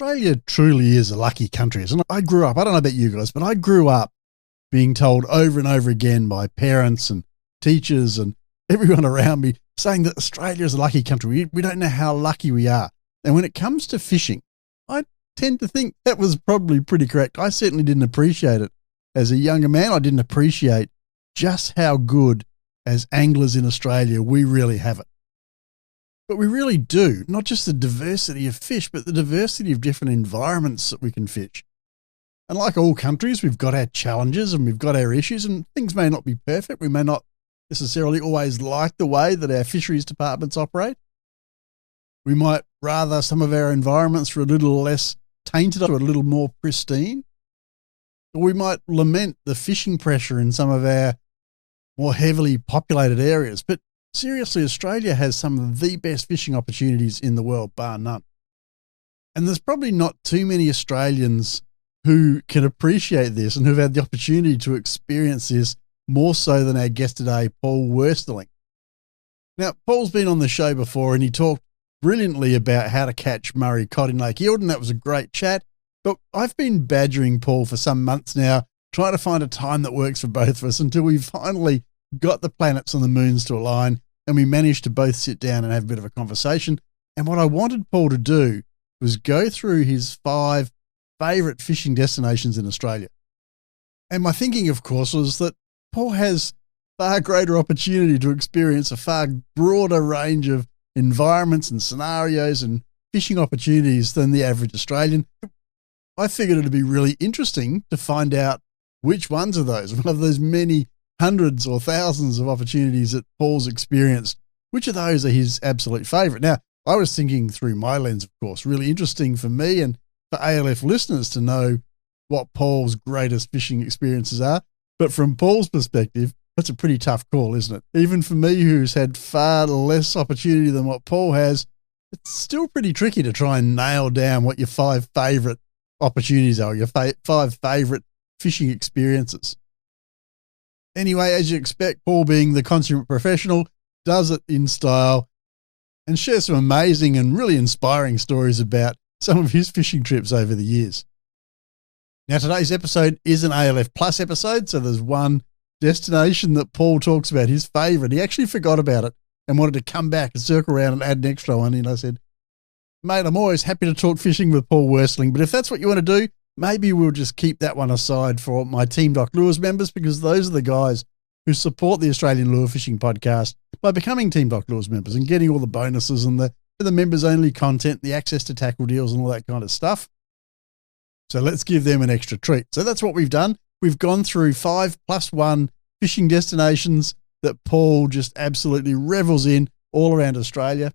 Australia truly is a lucky country. And I grew up, I don't know about you guys, but I grew up being told over and over again by parents and teachers and everyone around me saying that Australia is a lucky country. We don't know how lucky we are. And when it comes to fishing, I tend to think that was probably pretty correct. I certainly didn't appreciate it. As a younger man, I didn't appreciate just how good as anglers in Australia we really have it. But we really do, not just the diversity of fish, but the diversity of different environments that we can fish. And like all countries, we've got our challenges and we've got our issues, and things may not be perfect. We may not necessarily always like the way that our fisheries departments operate. We might rather some of our environments were a little less tainted or a little more pristine. Or we might lament the fishing pressure in some of our more heavily populated areas. But seriously, Australia has some of the best fishing opportunities in the world, bar none. And there's probably not too many Australians who can appreciate this and who've had the opportunity to experience this more so than our guest today, Paul Wortseling. Now, Paul's been on the show before and he talked brilliantly about how to catch Murray cod in Lake Eildon. That was a great chat. But I've been badgering Paul for some months now, trying to find a time that works for both of us until we finally got the planets and the moons to align and we managed to both sit down and have a bit of a conversation. And what I wanted Paul to do was go through his 5 favourite fishing destinations in Australia. And my thinking, of course, was that Paul has far greater opportunity to experience a far broader range of environments and scenarios and fishing opportunities than the average Australian. I figured it'd be really interesting to find out which ones of those, one of those many hundreds or thousands of opportunities that Paul's experienced, which of those are his absolute favourite. Now, I was thinking through my lens, of course, really interesting for me and for ALF listeners to know what Paul's greatest fishing experiences are. But from Paul's perspective, that's a pretty tough call, isn't it? Even for me, who's had far less opportunity than what Paul has, it's still pretty tricky to try and nail down what your 5 favourite opportunities are, your 5 favourite fishing experiences. Anyway, as you expect, Paul, being the consummate professional, does it in style and shares some amazing and really inspiring stories about some of his fishing trips over the years. Now, today's episode is an ALF Plus episode, so there's one destination that Paul talks about, his favourite. He actually forgot about it and wanted to come back and circle around and add an extra one. And I said, mate, I'm always happy to talk fishing with Paul Wortseling, but if that's what you want to do, maybe we'll just keep that one aside for my Team Doc Lures members, because those are the guys who support the Australian Lure Fishing Podcast by becoming Team Doc Lures members and getting all the bonuses and the members-only content, the access to tackle deals and all that kind of stuff. So let's give them an extra treat. So that's what we've done. We've gone through 5+1 fishing destinations that Paul just absolutely revels in all around Australia.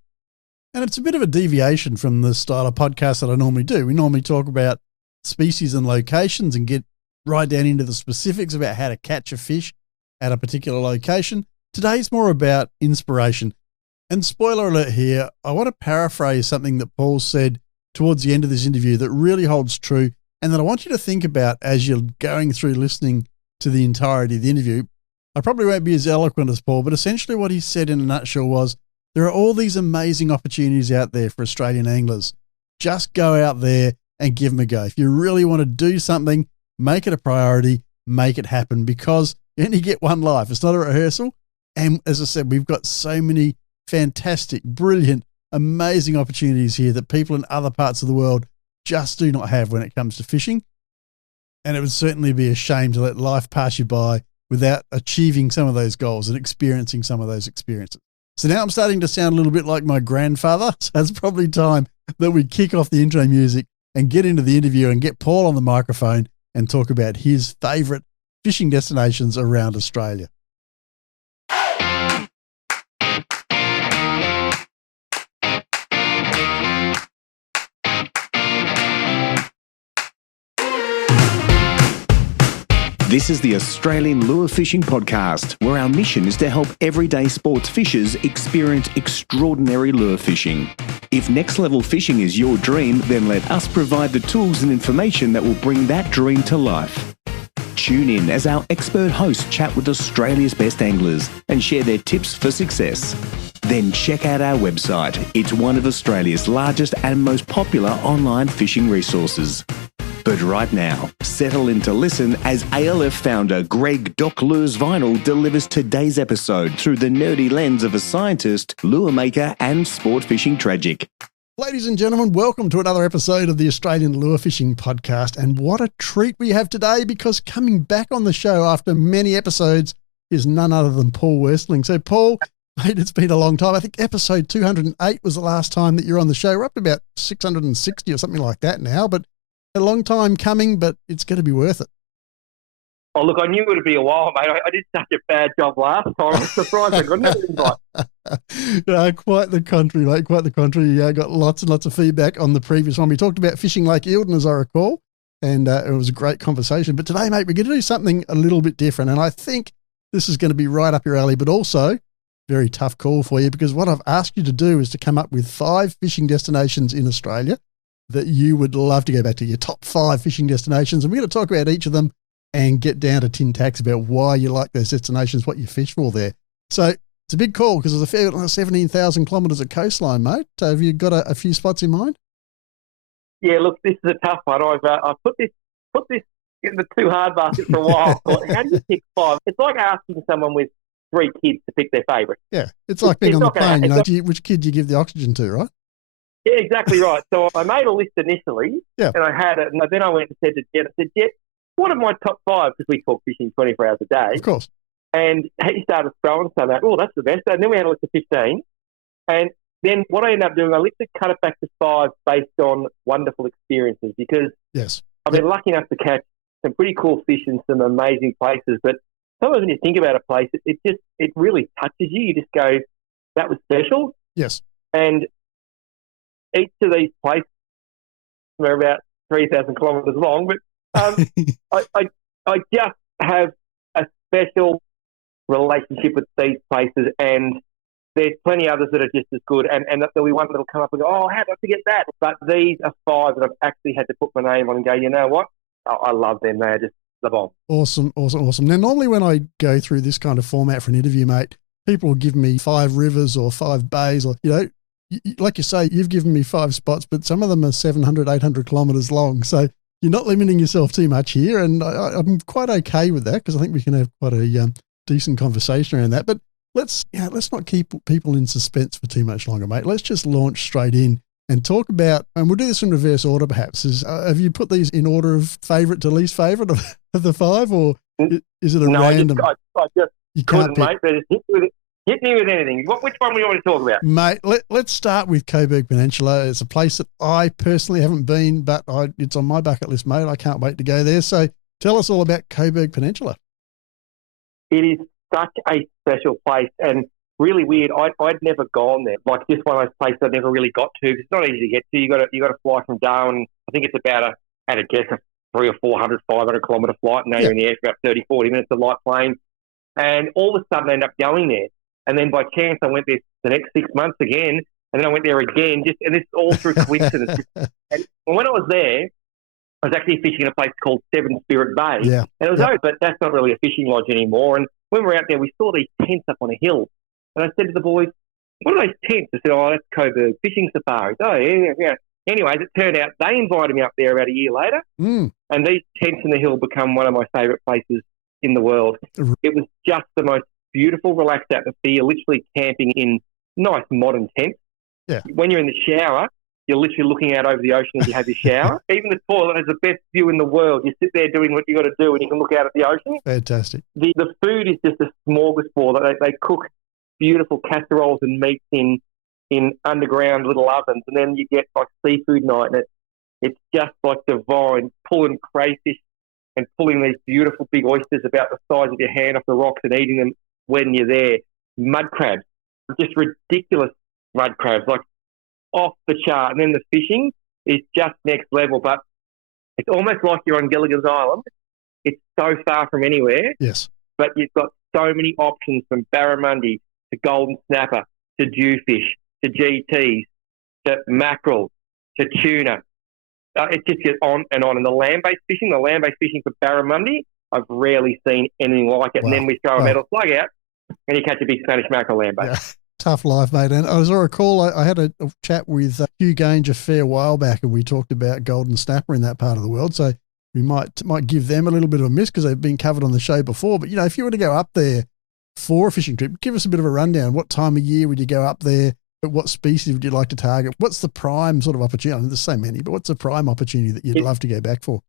And it's a bit of a deviation from the style of podcast that I normally do. We normally talk about species and locations and get right down into the specifics about how to catch a fish at a particular location. Today's more about inspiration. And spoiler alert here, I want to paraphrase something that Paul said towards the end of this interview that really holds true and that I want you to think about as you're going through listening to the entirety of the interview. I probably won't be as eloquent as Paul, but essentially what he said in a nutshell was, there are all these amazing opportunities out there for Australian anglers. Just go out there and give them a go. If you really want to do something, make it a priority, make it happen, because you only get one life. It's not a rehearsal. And as I said, we've got so many fantastic, brilliant, amazing opportunities here that people in other parts of the world just do not have when it comes to fishing. And it would certainly be a shame to let life pass you by without achieving some of those goals and experiencing some of those experiences. So now I'm starting to sound a little bit like my grandfather. So it's probably time that we kick off the intro music and get into the interview and get Paul on the microphone and talk about his favourite fishing destinations around Australia. This is the Australian Lure Fishing Podcast, where our mission is to help everyday sports fishers experience extraordinary lure fishing. If next level fishing is your dream, then let us provide the tools and information that will bring that dream to life. Tune in as our expert hosts chat with Australia's best anglers and share their tips for success. Then check out our website. It's one of Australia's largest and most popular online fishing resources. But right now, settle in to listen as ALF founder Greg Doc Lures Vinyl delivers today's episode through the nerdy lens of a scientist, lure maker, and sport fishing tragic. Ladies and gentlemen, welcome to another episode of the Australian Lure Fishing Podcast. And what a treat we have today, because coming back on the show after many episodes is none other than Paul Wortseling. So Paul, mate, it's been a long time. I think episode 208 was the last time that you're on the show. We're up to about 660 or something like that now, but a long time coming, but it's going to be worth it. Oh, look, I knew it would be a while, mate. I did such a bad job last time. I was surprised I got an invite. Quite the contrary, mate. Quite the contrary. Got lots and lots of feedback on the previous one. We talked about fishing Lake Eildon, as I recall, and it was a great conversation. But today, mate, we're going to do something a little bit different, and I think this is going to be right up your alley, but also very tough call for you, because what I've asked you to do is to come up with 5 fishing destinations in Australia that you would love to go back to, your top 5 fishing destinations. And we're going to talk about each of them and get down to tin tacks about why you like those destinations, what you fish for there. So it's a big call because there's a fair 17,000 kilometres of coastline, mate. Have you got a few spots in mind? Yeah, look, this is a tough one. I've put this in the too hard basket for a while. How do you pick 5? It's like asking someone with 3 kids to pick their favourite. Yeah, it's like being on the plane, which kid do you give the oxygen to, right? Yeah, exactly right. So I made a list initially, and I had it, and then I went and said to Jet, Jet, what are my top 5? Because we talk fishing 24 hours a day. Of course. And he started throwing some out. Oh, that's the best. And then we had a list of 15. And then what I ended up doing, I literally cut it back to 5 based on wonderful experiences, because I've been lucky enough to catch some pretty cool fish in some amazing places. But sometimes when you think about a place, it really touches you. You just go, that was special. Yes. And each of these places are about 3,000 kilometres long, but I just have a special relationship with these places, and there's plenty others that are just as good, and there'll be one that'll come up and go, oh, how did I forget that? But these are 5 that I've actually had to put my name on and go, you know what? I love them. They're just the bomb. Awesome. Now, normally when I go through this kind of format for an interview, mate, people will give me 5 rivers or 5 bays, or, like you say, you've given me 5 spots, but some of them are 700, 800 kilometres long. So you're not limiting yourself too much here, and I'm quite okay with that, because I think we can have quite a decent conversation around that. But let's not keep people in suspense for too much longer, mate. Let's just launch straight in and talk about, and we'll do this in reverse order perhaps. Have you put these in order of favourite to least favourite of the 5, or is it a random? I just you couldn't, can't mate. Hit me with anything. Which one do you want to talk about? Mate, let's start with Coburg Peninsula. It's a place that I personally haven't been, but it's on my bucket list, mate. I can't wait to go there. So tell us all about Coburg Peninsula. It is such a special place, and really weird. I'd never gone there. Like, this one of those places I never really got to. It's not easy to get to. You got to fly from Darwin. I think it's about a 300 or 400, 500 kilometre flight. And now you're in the air for about 30, 40 minutes of light plane. And all of a sudden I ended up going there. And then by chance I went there the next 6 months again, and then I went there again. And this is all through coincidence. And when I was there, I was actually fishing in a place called Seven Spirit Bay. Yeah. And it was but that's not really a fishing lodge anymore. And when we were out there, we saw these tents up on a hill. And I said to the boys, what are those tents? I said, oh, that's Coburg Fishing Safaris. Oh, yeah. Anyways, it turned out they invited me up there about a year later. And these tents in the hill become one of my favourite places in the world. It was just the most beautiful, relaxed atmosphere. You're literally camping in nice modern tents. Yeah. When you're in the shower, you're literally looking out over the ocean as you have your shower. Even the toilet has the best view in the world. You sit there doing what you got to do, and you can look out at the ocean. Fantastic. The food is just a smorgasbord. They cook beautiful casseroles and meats in underground little ovens, and then you get like seafood night, and it's just like divine. Pulling crayfish and pulling these beautiful big oysters about the size of your hand off the rocks and eating them when you're there. Mud crabs, just ridiculous mud crabs, like off the chart. And then the fishing is just next level, but it's almost like you're on Gilligan's Island. It's so far from anywhere. Yes. But you've got so many options, from barramundi to golden snapper to jewfish to GTs to mackerel to tuna. It just gets on and on. And the land-based fishing for barramundi, I've rarely seen anything like it. Wow. And then we throw a metal slug out and you catch a big Spanish mackerel land bait. Yeah. Tough life, mate. And as I recall, I had a chat with Hugh Gaines a fair while back, and we talked about golden snapper in that part of the world. So we might give them a little bit of a miss because they've been covered on the show before. But, if you were to go up there for a fishing trip, give us a bit of a rundown. What time of year would you go up there? What species would you like to target? What's the prime sort of opportunity? I mean, there's so many, but what's the prime opportunity that you'd love to go back for?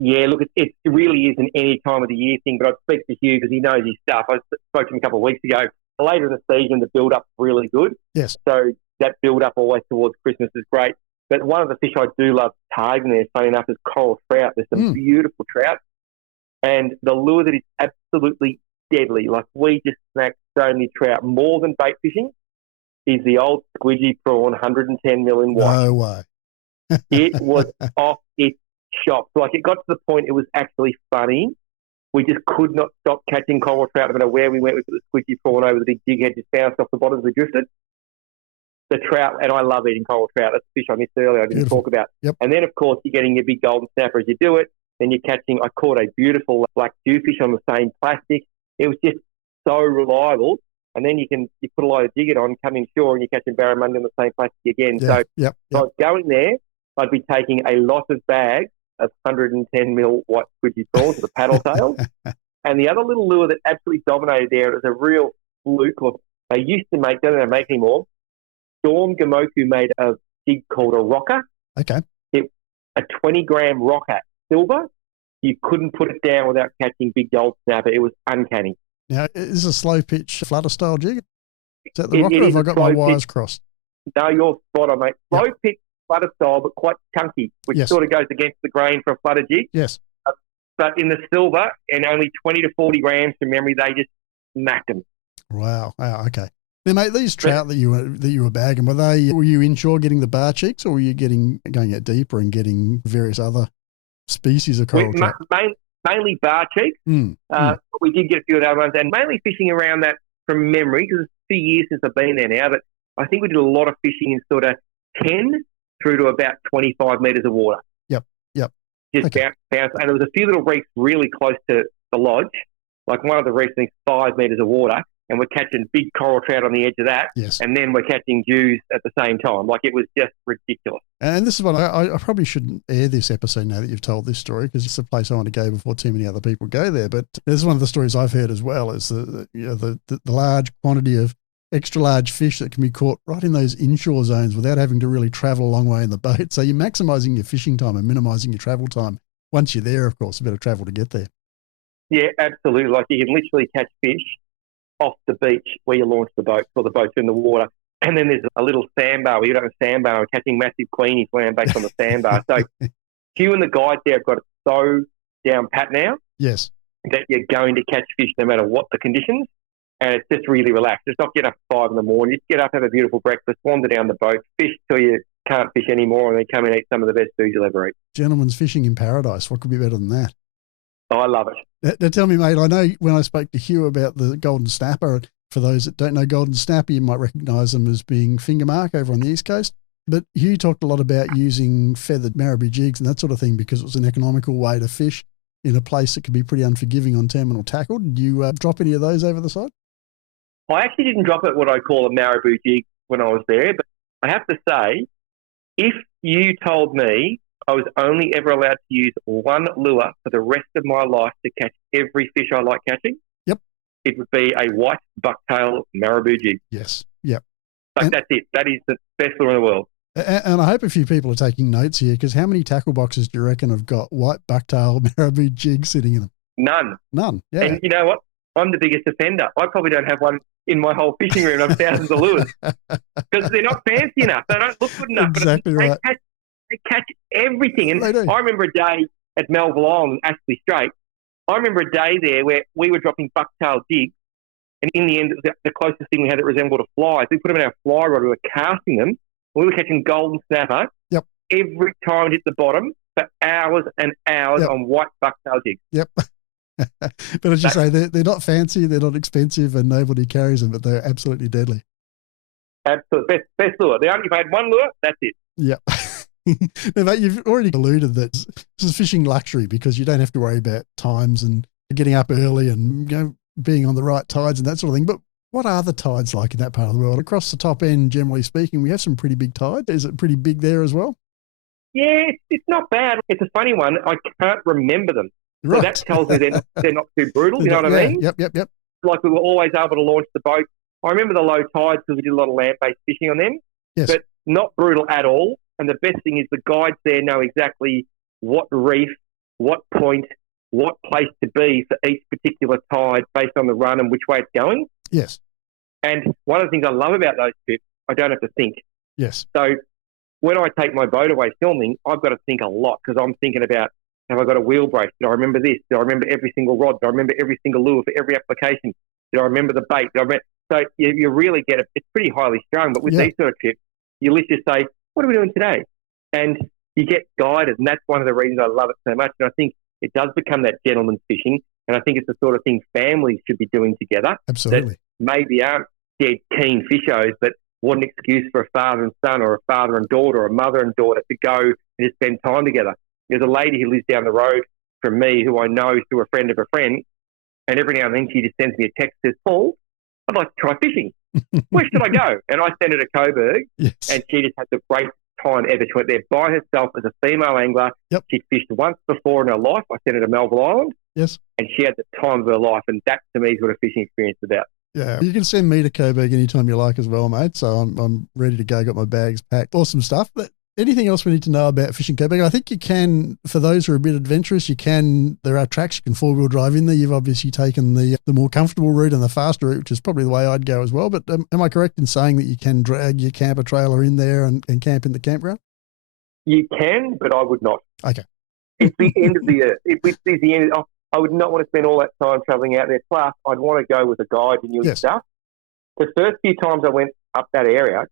Yeah, look, it really is an any time of the year thing, but I'd speak to Hugh because he knows his stuff. I spoke to him a couple of weeks ago. Later in the season, the build-up's really good. Yes. So that build-up always towards Christmas is great. But one of the fish I do love targeting there, funny enough, is coral trout. There's some beautiful trout. And the lure that is absolutely deadly, like we just snagged so many trout, more than bait fishing, is the old squidgy prawn, 110 mil in white. No way. It was off its shop. Like, it got to the point it was actually funny. We just could not stop catching coral trout. No matter where we went, we put the squidgy prawn over the big jig head, just bounced off the bottom as we drifted. The trout, and I love eating coral trout. That's the fish I missed earlier I didn't talk about. Yep. And then, of course, you're getting your big golden snapper as you do it. Then you're catching, I caught a beautiful black jewfish on the same plastic. It was just so reliable. And then you put a light of jigger on, come inshore, and you're catching barramundi on the same plastic again. Yeah. So Yep. if I was going there, I'd be taking a lot of bags of 110 mil white squidgy prawns with a paddle tail. And the other little lure that absolutely dominated there, it was a real fluke. Or they used to make, don't make anymore. Storm Gamoku made a jig called a rocker. Okay. A 20-gram rocker, silver. You couldn't put it down without catching big gold snapper. It was uncanny. Now, is a slow pitch flutter style jig? Is that the rocker, or have I got my wires crossed? No, you're spot on, mate. Slow pitch flutter style, but quite chunky, which sort of goes against the grain for a flutter jig. Yes. But in the silver, and only 20 to 40 grams from memory, they just smacked them. Wow. Okay. Now, mate, these trout that you were bagging, were you inshore getting the bar cheeks, or were you going out deeper and getting various other species of coral trout? Mainly bar cheeks. But we did get a few of the other ones, and mainly fishing around that from memory, because it's a few years since I've been there now. But I think we did a lot of fishing in sort of 10 through to about 25 metres of water. Yep. Just bounce. And there was a few little reefs really close to the lodge. Like one of the reefs is 5 metres of water, and we're catching big coral trout on the edge of that. Yes. And then we're catching dews at the same time. Like, it was just ridiculous. And this is what I probably shouldn't air this episode now that you've told this story, because it's a place I want to go before too many other people go there. But this is one of the stories I've heard as well, is the large quantity of extra large fish that can be caught right in those inshore zones without having to really travel a long way in the boat. So you're maximising your fishing time and minimising your travel time. Once you're there, of course, a bit of travel to get there. Yeah, absolutely. Like, you can literally catch fish off the beach where you launch the boat, or the boat's in the water. And then there's a little sandbar where you don't have a sandbar and catching massive queenies land based on the sandbar. So Hugh and the guys there have got it so down pat now. Yes. That you're going to catch fish no matter what the conditions. And it's just really relaxed. Just not get up at 5 in the morning. Just get up, have a beautiful breakfast, wander down the boat, fish till you can't fish anymore, and then come and eat some of the best food you'll ever eat. Gentlemen's fishing in paradise. What could be better than that? Oh, I love it. Now tell me, mate, I know when I spoke to Hugh about the golden snapper, for those that don't know golden snapper, you might recognise them as being finger mark over on the East Coast. But Hugh talked a lot about using feathered marabou jigs and that sort of thing because it was an economical way to fish in a place that could be pretty unforgiving on terminal tackle. Did you drop any of those over the side? I actually didn't drop it what I call a marabou jig when I was there, but I have to say, if you told me I was only ever allowed to use one lure for the rest of my life to catch every fish I like catching, it would be a white bucktail marabou jig. Yes, yep. Like, that's it. That is the best lure in the world. And I hope a few people are taking notes here, because how many tackle boxes do you reckon have got white bucktail marabou jigs sitting in them? None. Yeah. And you know what? I'm the biggest offender. I probably don't have one in my whole fishing room. I've thousands of lures because they're not fancy enough. They don't look good enough. Exactly right. They catch everything. And they do. I remember a day at Melville Island, Ashley Strait. I remember a day there where we were dropping bucktail jigs, and in the end, the closest thing we had that resembled a fly. So we put them in our fly rod. We were casting them. We were catching golden snapper. Yep. Every time it hit the bottom for hours and hours on white bucktail jigs. Yep. But as you say, they're not fancy, they're not expensive, and nobody carries them, but they're absolutely deadly. Absolutely. Best lure. If I had one lure, that's it. Yep. Now, mate, you've already alluded that this is fishing luxury because you don't have to worry about times and getting up early and being on the right tides and that sort of thing. But what are the tides like in that part of the world? Across the top end, generally speaking, we have some pretty big tides. Is it pretty big there as well? Yeah, it's not bad. It's a funny one. I can't remember them. Right. So that tells me they're not too brutal. You know what I mean? Yep. Like we were always able to launch the boat. I remember the low tides because we did a lot of land-based fishing on them. Yes. But not brutal at all. And the best thing is the guides there know exactly what reef, what point, what place to be for each particular tide based on the run and which way it's going. Yes. And one of the things I love about those trips, I don't have to think. Yes. So when I take my boat away filming, I've got to think a lot because I'm thinking about, have I got a wheel brace? Did I remember this? Did I remember every single rod? Did I remember every single lure for every application? Did I remember the bait? So you really get it. It's pretty highly strung. But with these sort of trips, you literally say, what are we doing today? And you get guided. And that's one of the reasons I love it so much. And I think it does become that gentleman's fishing. And I think it's the sort of thing families should be doing together. Absolutely. That maybe aren't dead keen fishers, but what an excuse for a father and son or a father and daughter or a mother and daughter to go and just spend time together. There's a lady who lives down the road from me who I know through a friend of a friend, and every now and then she just sends me a text that says, Paul, I'd like to try fishing. Where should I go? And I send her to Coburg, and she just had the great time ever. She went there by herself as a female angler. Yep. She'd fished once before in her life. I sent her to Melville Island. Yes. And she had the time of her life, and that to me is what a fishing experience is about. Yeah, you can send me to Coburg anytime you like as well, mate. So I'm ready to go. Got my bags packed. Awesome stuff. But anything else we need to know about fishing Coburg? I think you can, for those who are a bit adventurous, there are tracks you can four-wheel drive in there. You've obviously taken the more comfortable route and the faster route, which is probably the way I'd go as well. But am I correct in saying that you can drag your camper trailer in there and camp in the campground? You can, but I would not. Okay. It's the end of the earth. It's the end. I would not want to spend all that time travelling out there. Plus, I'd want to go with a guide and new stuff. The first few times I went up that area,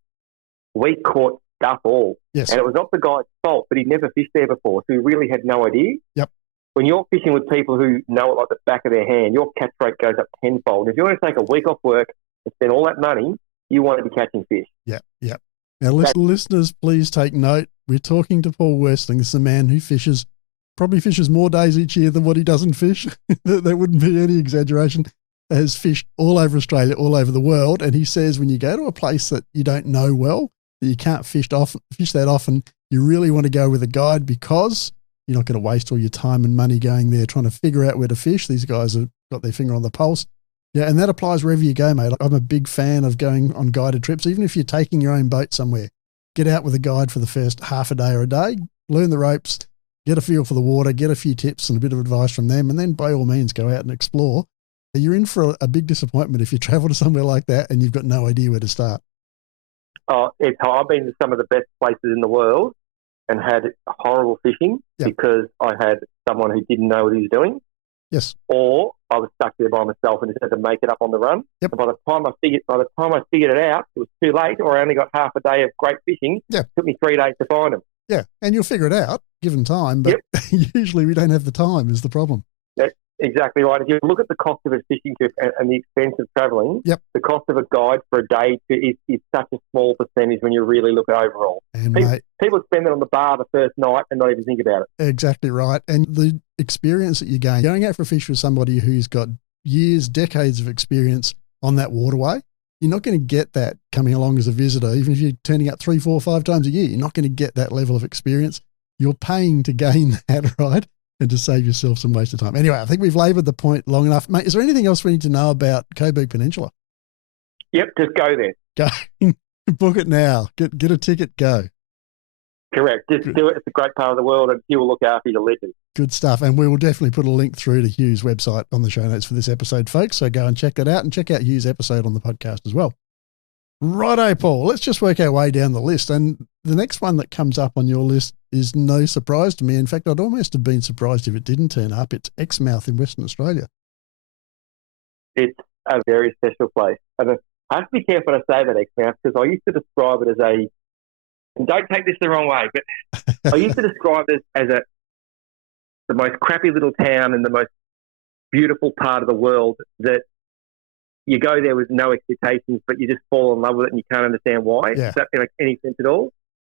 we caught stuff all. Yes. And it was not the guide's fault, but he'd never fished there before, so he really had no idea. Yep. When you're fishing with people who know it like the back of their hand, your catch rate goes up tenfold. If you want to take a week off work and spend all that money, you want to be catching fish. Yep. Now, listeners, please take note. We're talking to Paul Wortseling. This is a man who probably fishes more days each year than what he doesn't fish. That wouldn't be any exaggeration. Has fished all over Australia, all over the world. And he says when you go to a place that you don't know well, that you can't fish that often, you really want to go with a guide because you're not going to waste all your time and money going there trying to figure out where to fish. These guys have got their finger on the pulse. Yeah, and that applies wherever you go, mate. I'm a big fan of going on guided trips, even if you're taking your own boat somewhere. Get out with a guide for the first half a day or a day, learn the ropes, get a feel for the water, get a few tips and a bit of advice from them, and then by all means go out and explore. You're in for a big disappointment if you travel to somewhere like that and you've got no idea where to start. I've been to some of the best places in the world and had horrible fishing because I had someone who didn't know what he was doing. Yes. Or I was stuck there by myself and just had to make it up on the run. Yep. And by the time I figured it out, it was too late, or I only got half a day of great fishing. Yeah. It took me 3 days to find them. Yeah, and you'll figure it out given time, but usually we don't have the time is the problem. That's exactly right. If you look at the cost of a fishing trip and the expense of travelling, the cost of a guide for a day is such a small percentage when you really look at overall. And people spend it on the bar the first night and not even think about it. Exactly right. And the experience that you gain, going out for a fish with somebody who's got years, decades of experience on that waterway, you're not going to get that coming along as a visitor. Even if you're turning up 3, 4, 5 times a year, you're not going to get that level of experience. You're paying to gain that, right? And to save yourself some wasted time. Anyway, I think we've laboured the point long enough. Mate, is there anything else we need to know about Coburg Peninsula? Yep, just go there. Go. Book it now. Get a ticket, go. Correct. Just do it. It's a great part of the world and he will look after your legend. Good stuff. And we will definitely put a link through to Hugh's website on the show notes for this episode, folks. So go and check that out and check out Hugh's episode on the podcast as well. Righto, Paul. Let's just work our way down the list. And the next one that comes up on your list is no surprise to me. In fact, I'd almost have been surprised if it didn't turn up. It's Exmouth in Western Australia. It's a very special place. And I have to be careful when I say that, Exmouth, because I used to describe it as and don't take this the wrong way, but I used to describe it as the most crappy little town in the most beautiful part of the world that you go there with no expectations, but you just fall in love with it and you can't understand why. Yeah. Does that make any sense at all?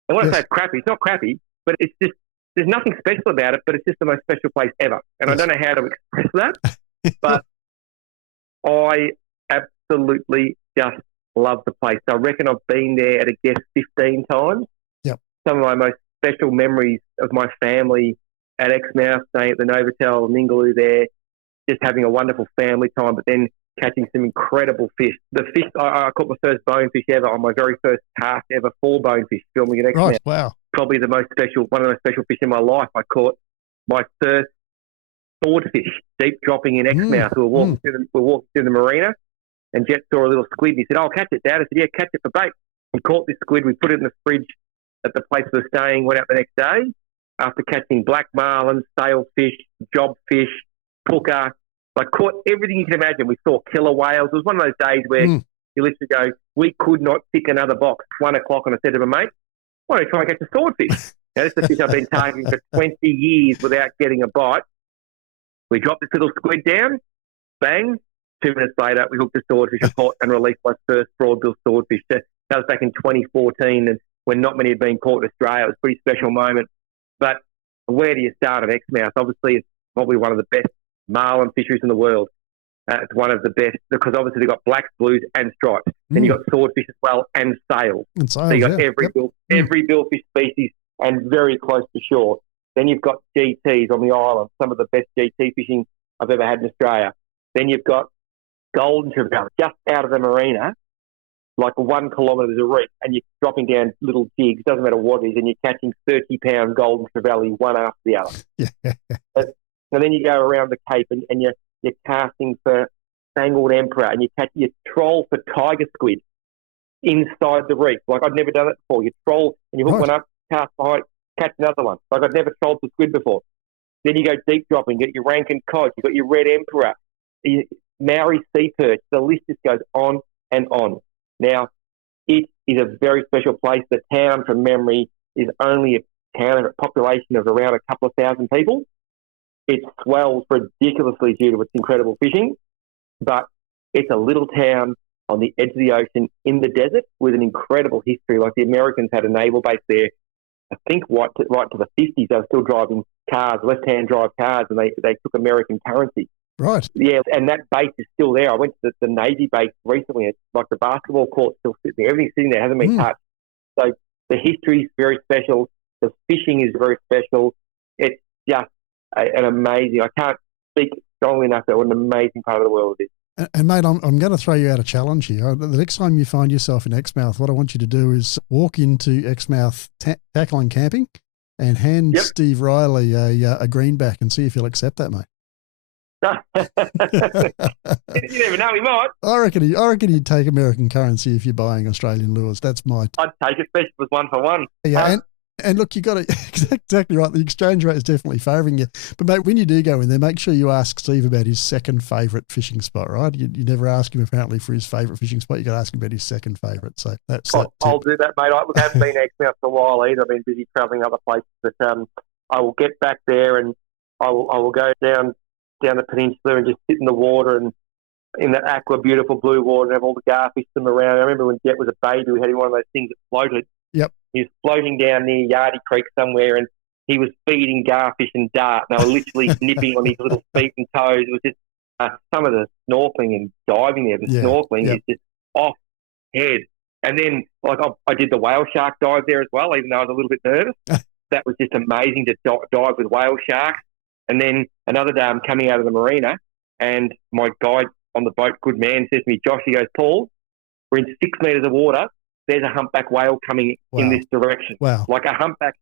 And when I say it's crappy, it's not crappy, but it's just, there's nothing special about it, but it's just the most special place ever. And I don't know how to express that, but I absolutely just love the place. I reckon I've been there at a guess 15 times. Yep. Some of my most special memories of my family at Exmouth, staying at the Novotel, Ningaloo there, just having a wonderful family time, but then catching some incredible fish. The fish, I caught my first bonefish ever on my very first cast ever, 4 bonefish filming at Exmouth. Right, wow. Probably the most special, one of the most special fish in my life. I caught my first swordfish deep dropping in Exmouth. We were walking through the marina, and Jet saw a little squid. And he said, "I'll catch it, Dad." I said, "Yeah, catch it for bait." We caught this squid. We put it in the fridge at the place we were staying. Went out the next day after catching black marlin, sailfish, jobfish, pooker. I caught everything you can imagine. We saw killer whales. It was one of those days where you literally go, we could not tick another box. 1 o'clock, and I said to my mate, "Why don't you try and catch a swordfish?" Now, this is a fish I've been targeting for 20 years without getting a bite. We dropped this little squid down, bang. 2 minutes later, we hooked a swordfish and caught and released my first broadbill swordfish. That was back in 2014, and when not many had been caught in Australia. It was a pretty special moment. But where do you start at Exmouth? Obviously, it's probably one of the best marlin fisheries in the world. It's one of the best because obviously they've got blacks, blues, and stripes. Then you've got swordfish as well and sails. So you've got every billfish species and very close to shore. Then you've got GTs on the island, some of the best GT fishing I've ever had in Australia. Then you've got golden trevally just out of the marina, like 1 kilometre there's a reef, and you're dropping down little jigs, doesn't matter what it is, and you're catching 30-pound golden trevally one after the other. And then you go around the Cape and you're casting for spangled emperor, and you troll for tiger squid inside the reef. Like, I'd never done it before. You troll and you hook one up, cast behind, catch another one. Like, I'd never trolled for squid before. Then you go deep dropping, get your Rankin cod, you've got your red emperor, Maori sea perch. The list just goes on and on. Now, it is a very special place. The town, from memory, is only a town of a population of around a couple of thousand people. It swells ridiculously due to its incredible fishing, but it's a little town on the edge of the ocean in the desert with an incredible history. Like, the Americans had a naval base there, I think right to the 50s. They were still driving cars, left-hand drive cars, and they took American currency. Right. Yeah, and that base is still there. I went to the Navy base recently. It's like the basketball court's still sitting there. Everything's sitting there, hasn't been touched. So the history is very special. The fishing is very special. It's just an amazing, I can't speak strongly enough about what an amazing part of the world it is. And mate, I'm going to throw you out a challenge here. The next time you find yourself in Exmouth, what I want you to do is walk into Exmouth tackling camping and hand Steve Riley a greenback and see if he'll accept that, mate. You never know, he might. I reckon he'd take American currency if you're buying Australian lures. That's my... I'd take it, especially with 1 for 1. Yeah, and look, you got to exactly right. The exchange rate is definitely favouring you. But mate, when you do go in there, make sure you ask Steve about his second favourite fishing spot. Right? You never ask him apparently for his favourite fishing spot. You got to ask him about his second favourite. So that's. I'll do that, mate. I haven't been to Exmouth for a while either. I've been busy travelling other places, but I will get back there and I will go down the peninsula and just sit in the water and in that aqua beautiful blue water and have all the garfish swim around. I remember when Jet was a baby, we had one of those things that floated. Yep. He was floating down near Yardie Creek somewhere and he was feeding garfish and dart. And they were literally nipping on his little feet and toes. It was just some of the snorkeling and diving there. The snorkeling is just off head. And then like I did the whale shark dive there as well, even though I was a little bit nervous. That was just amazing to dive with whale sharks. And then another day I'm coming out of the marina and my guide on the boat, good man, says to me, "Josh," he goes, "Paul, we're in 6 metres of water. There's a humpback whale coming in this direction." Wow. Like a humpback.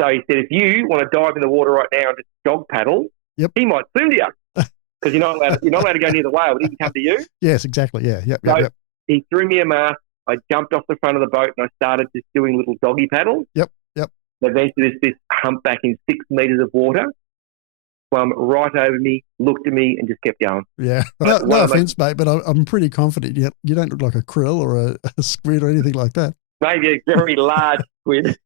So he said, if you want to dive in the water right now and just dog paddle, he might swim to you because you're not allowed to go near the whale, but he can come to you. Yes, exactly. Yeah. Yep. He threw me a mast. I jumped off the front of the boat and I started just doing little doggy paddles. Yep. And eventually this humpback in 6 metres of water swam right over me, looked at me, and just kept going. Yeah. No offence, mate, but I'm pretty confident you don't look like a krill or a squid or anything like that. Maybe a very large squid.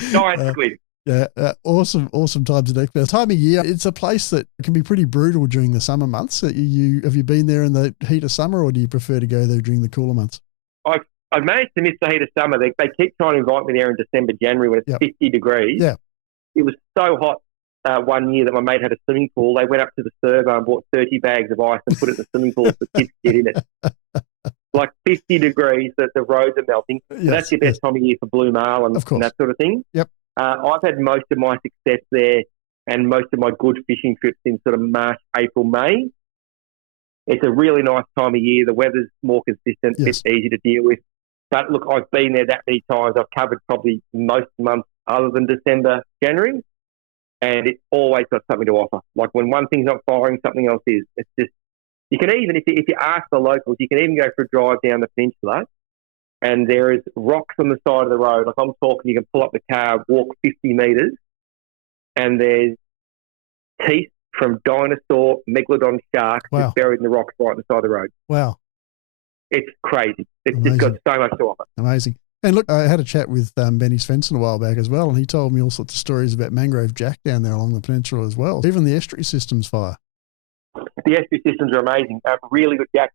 Giant squid. Yeah, awesome times at Exmouth. Time of year, it's a place that can be pretty brutal during the summer months. Have you been there in the heat of summer, or do you prefer to go there during the cooler months? I I managed to miss the heat of summer. They keep trying to invite me there in December, January when it's 50 degrees. Yeah. It was so hot one year that my mate had a swimming pool. They went up to the servo and bought 30 bags of ice and put it in the swimming pool for kids to get in it. Like 50 degrees, that the roads are melting. Yes, so that's your best time of year for blue marlin and that sort of thing. Yep. I've had most of my success there and most of my good fishing trips in sort of March, April, May. It's a really nice time of year. The weather's more consistent. It's easy to deal with. But look, I've been there that many times. I've covered probably most months other than December, January, and it's always got something to offer. Like when one thing's not firing, something else is. It's just, you can even, if you ask the locals, you can even go for a drive down the peninsula and there is rocks on the side of the road. Like I'm talking, you can pull up the car, walk 50 metres, and there's teeth from dinosaur megalodon sharks just buried in the rocks right on the side of the road. Wow. It's crazy. It's just got so much to offer. Amazing. And look, I had a chat with Benny Svensson a while back as well, and he told me all sorts of stories about mangrove jack down there along the peninsula as well. Even the estuary systems fire. The estuary systems are amazing. Really good jacks.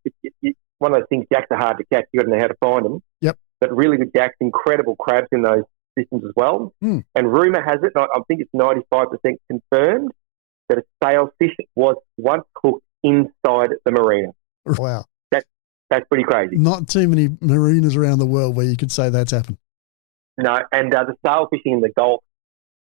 One of those things, jacks are hard to catch. You've got to know how to find them. Yep. But really good jacks, incredible crabs in those systems as well. And rumour has it, I think it's 95% confirmed, that a sailfish was once cooked inside the marina. Wow. That's pretty crazy. Not too many marinas around the world where you could say that's happened. No, and the sail fishing in the Gulf,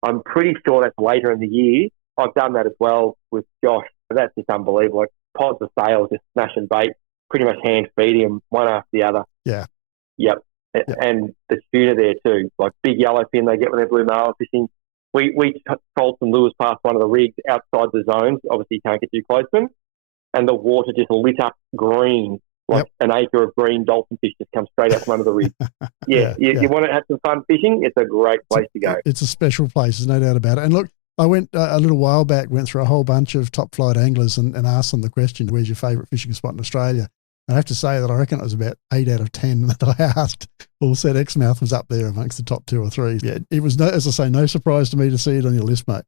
I'm pretty sure that's later in the year. I've done that as well with Josh. That's just unbelievable. Like pods of sails just smashing bait, pretty much hand feeding them one after the other. Yeah. Yep. And the tuna there too, like big yellowfin they get when they're blue marlin fishing. We trolled some lures past one of the rigs outside the zones. Obviously, you can't get too close to them. And the water just lit up green. Like an acre of green dolphin fish just comes straight out from under the rig. You want to have some fun fishing, it's a great place to go. It's a special place, there's no doubt about it. And look, I went a little while back, went through a whole bunch of top flight anglers and asked them the question, where's your favourite fishing spot in Australia? And I have to say that I reckon it was about 8 out of 10 that I asked all said Exmouth was up there amongst the top 2 or 3. Yeah, it was, as I say, no surprise to me to see it on your list, mate.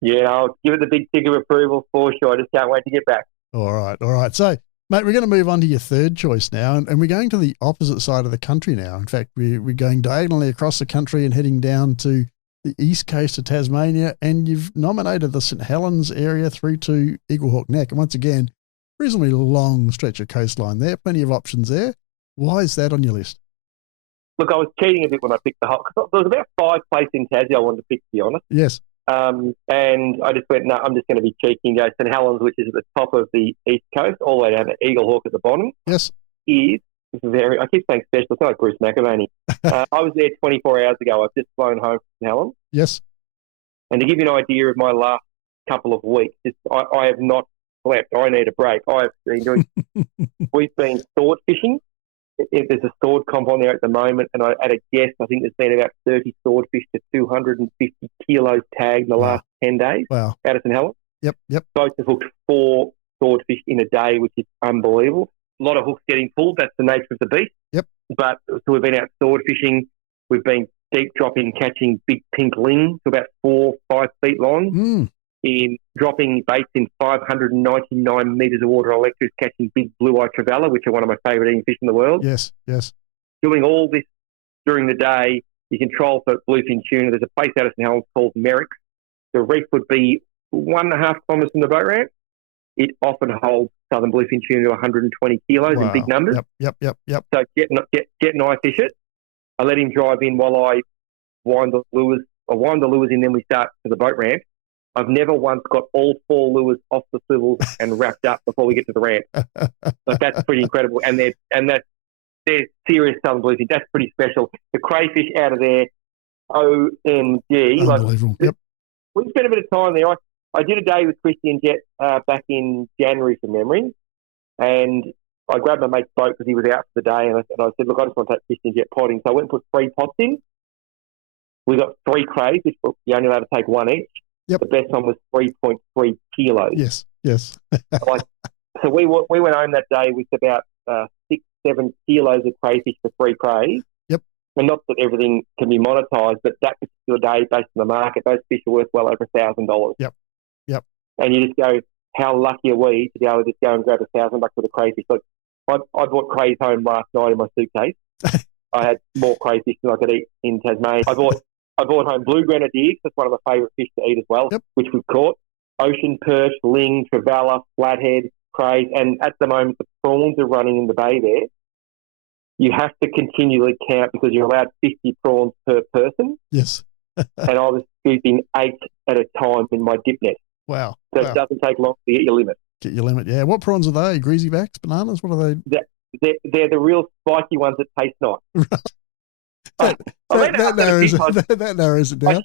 Yeah, I'll give it the big tick of approval for sure. I just can't wait to get back. All right. So, mate, we're going to move on to your third choice now, and we're going to the opposite side of the country now. In fact, we're going diagonally across the country and heading down to the east coast of Tasmania, and you've nominated the St Helens area through to Eaglehawk Neck. And once again, reasonably long stretch of coastline there, plenty of options there. Why is that on your list? Look, I was cheating a bit when I picked the hot, because there was about 5 places in Tassie I wanted to pick, to be honest. Yes. And I just went, no, I'm just going to be cheeky and go St Helens, which is at the top of the east coast, all the way down to Eaglehawk at the bottom. Yes. Is very, I keep saying special, it's not like Bruce McAvaney. I was there 24 hours ago. I've just flown home from St Helens. Yes. And to give you an idea of my last couple of weeks, I have not slept. I need a break. I've been doing, we've been sword fishing. There's a sword comp on there at the moment, and at a guess, I think there's been about 30 swordfish to 250 kilos tagged in the last 10 days out of St Helens. Yep. Boats have hooked 4 swordfish in a day, which is unbelievable. A lot of hooks getting pulled. That's the nature of the beast. Yep. But so we've been out sword fishing. We've been deep dropping, catching big pink ling to about 4-5 feet long. In dropping baits in 599 metres of water electrics, catching big blue-eye trevally, which are one of my favourite eating fish in the world. Yes. Doing all this during the day. You can troll for bluefin tuna. There's a place out of St Helens called Merrick's. The reef would be 1.5 kilometres from the boat ramp. It often holds southern bluefin tuna to 120 kilos in big numbers. Yep. So Jet and I fish it. I let him drive in while I wind the lures. I wind the lures in, then we start to the boat ramp. I've never once got all 4 lures off the swivels and wrapped up before we get to the ramp. Like that's pretty incredible. And they're serious southern bluefin. That's pretty special. The crayfish out of there, OMG. Unbelievable. Yep. We spent a bit of time there. I did a day with Christy and Jet back in January from memory, and I grabbed my mate's boat because he was out for the day, and I said, look, I just want to take Christy and Jet potting. So I went and put 3 pots in. We got 3 crays, which you're only allowed to take 1 each. Yep. The best one was 3.3 kilos. Yes. So we went home that day with about 6-7 kilos of crayfish for 3 crays. Yep. And not that everything can be monetised, but that particular day, based on the market, those fish are worth well over $1,000. Yep. And you just go, how lucky are we to be able to just go and grab $1,000 worth of crayfish? Like I brought crays home last night in my suitcase. I had more crayfish than I could eat in Tasmania. I brought home blue grenadiers. That's one of my favourite fish to eat as well, which we've caught. Ocean perch, ling, trevally, flathead, crays, and at the moment the prawns are running in the bay there. You have to continually count because you're allowed 50 prawns per person. Yes. And I was scooping 8 at a time in my dip net. Wow. So it doesn't take long to get your limit. Get your limit, yeah. What prawns are they? Greasy backs, bananas? What are they? They're the real spiky ones that taste nice. That narrows it down.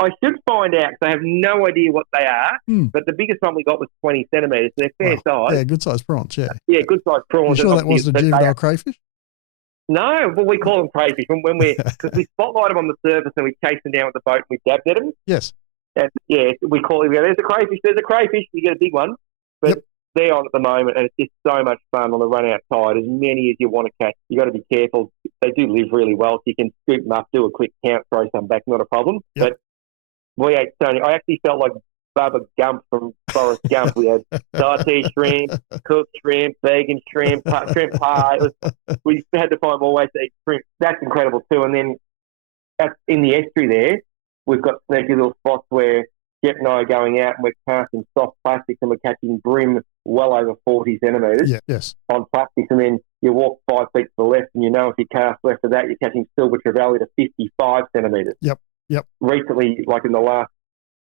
I should find out because I have no idea what they are. But the biggest one we got was 20 centimetres. So they're fair size. Yeah, good sized prawns. Yeah. Yeah, good sized prawns. You sure that wasn't a juvenile crayfish? No, well, we call them crayfish when because we spotlight them on the surface and we chase them down with the boat and we dab at them. Yes. And yeah, we call it. There's a crayfish. You get a big one, but they're on at the moment, and it's just so much fun on the run out tide. As many as you want to catch, you got to be careful. They do live really well, so you can scoop them up, do a quick count, throw some back, not a problem. But we ate Tony. I actually felt like Bubba Gump from Forrest Gump. We had sauté shrimp, cooked shrimp, vegan shrimp, shrimp pie. We had to find more ways to eat shrimp. That's incredible too. And then in the estuary there, we've got sneaky little spots where Jeff and I are going out and we're casting soft plastics and we're catching brim well over 40 centimetres on plastics. And then you walk 5 feet to the left and you know if you cast left of that, you're catching silver trevally to 55 centimetres. Yep. Recently, like in the last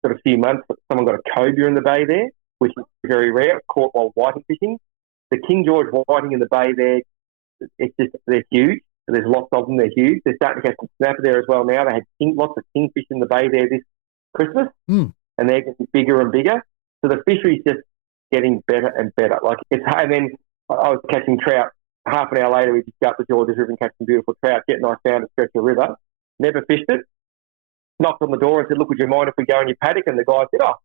sort of few months, someone got a cobia in the bay there, which is very rare, caught while whiting fishing. The King George whiting in the bay there, they're huge. There's lots of them. They're huge. They're starting to catch some snapper there as well now. They had lots of kingfish in the bay there this Christmas, and they're getting bigger and bigger. So the fishery's just getting better and better. And then I was catching trout. Half an hour later, we just got up the Georges River and catch some beautiful trout. Jeff and I found a stretch of river. Never fished it. Knocked on the door and said, "Look, would you mind if we go in your paddock?" And the guy said, "Oh,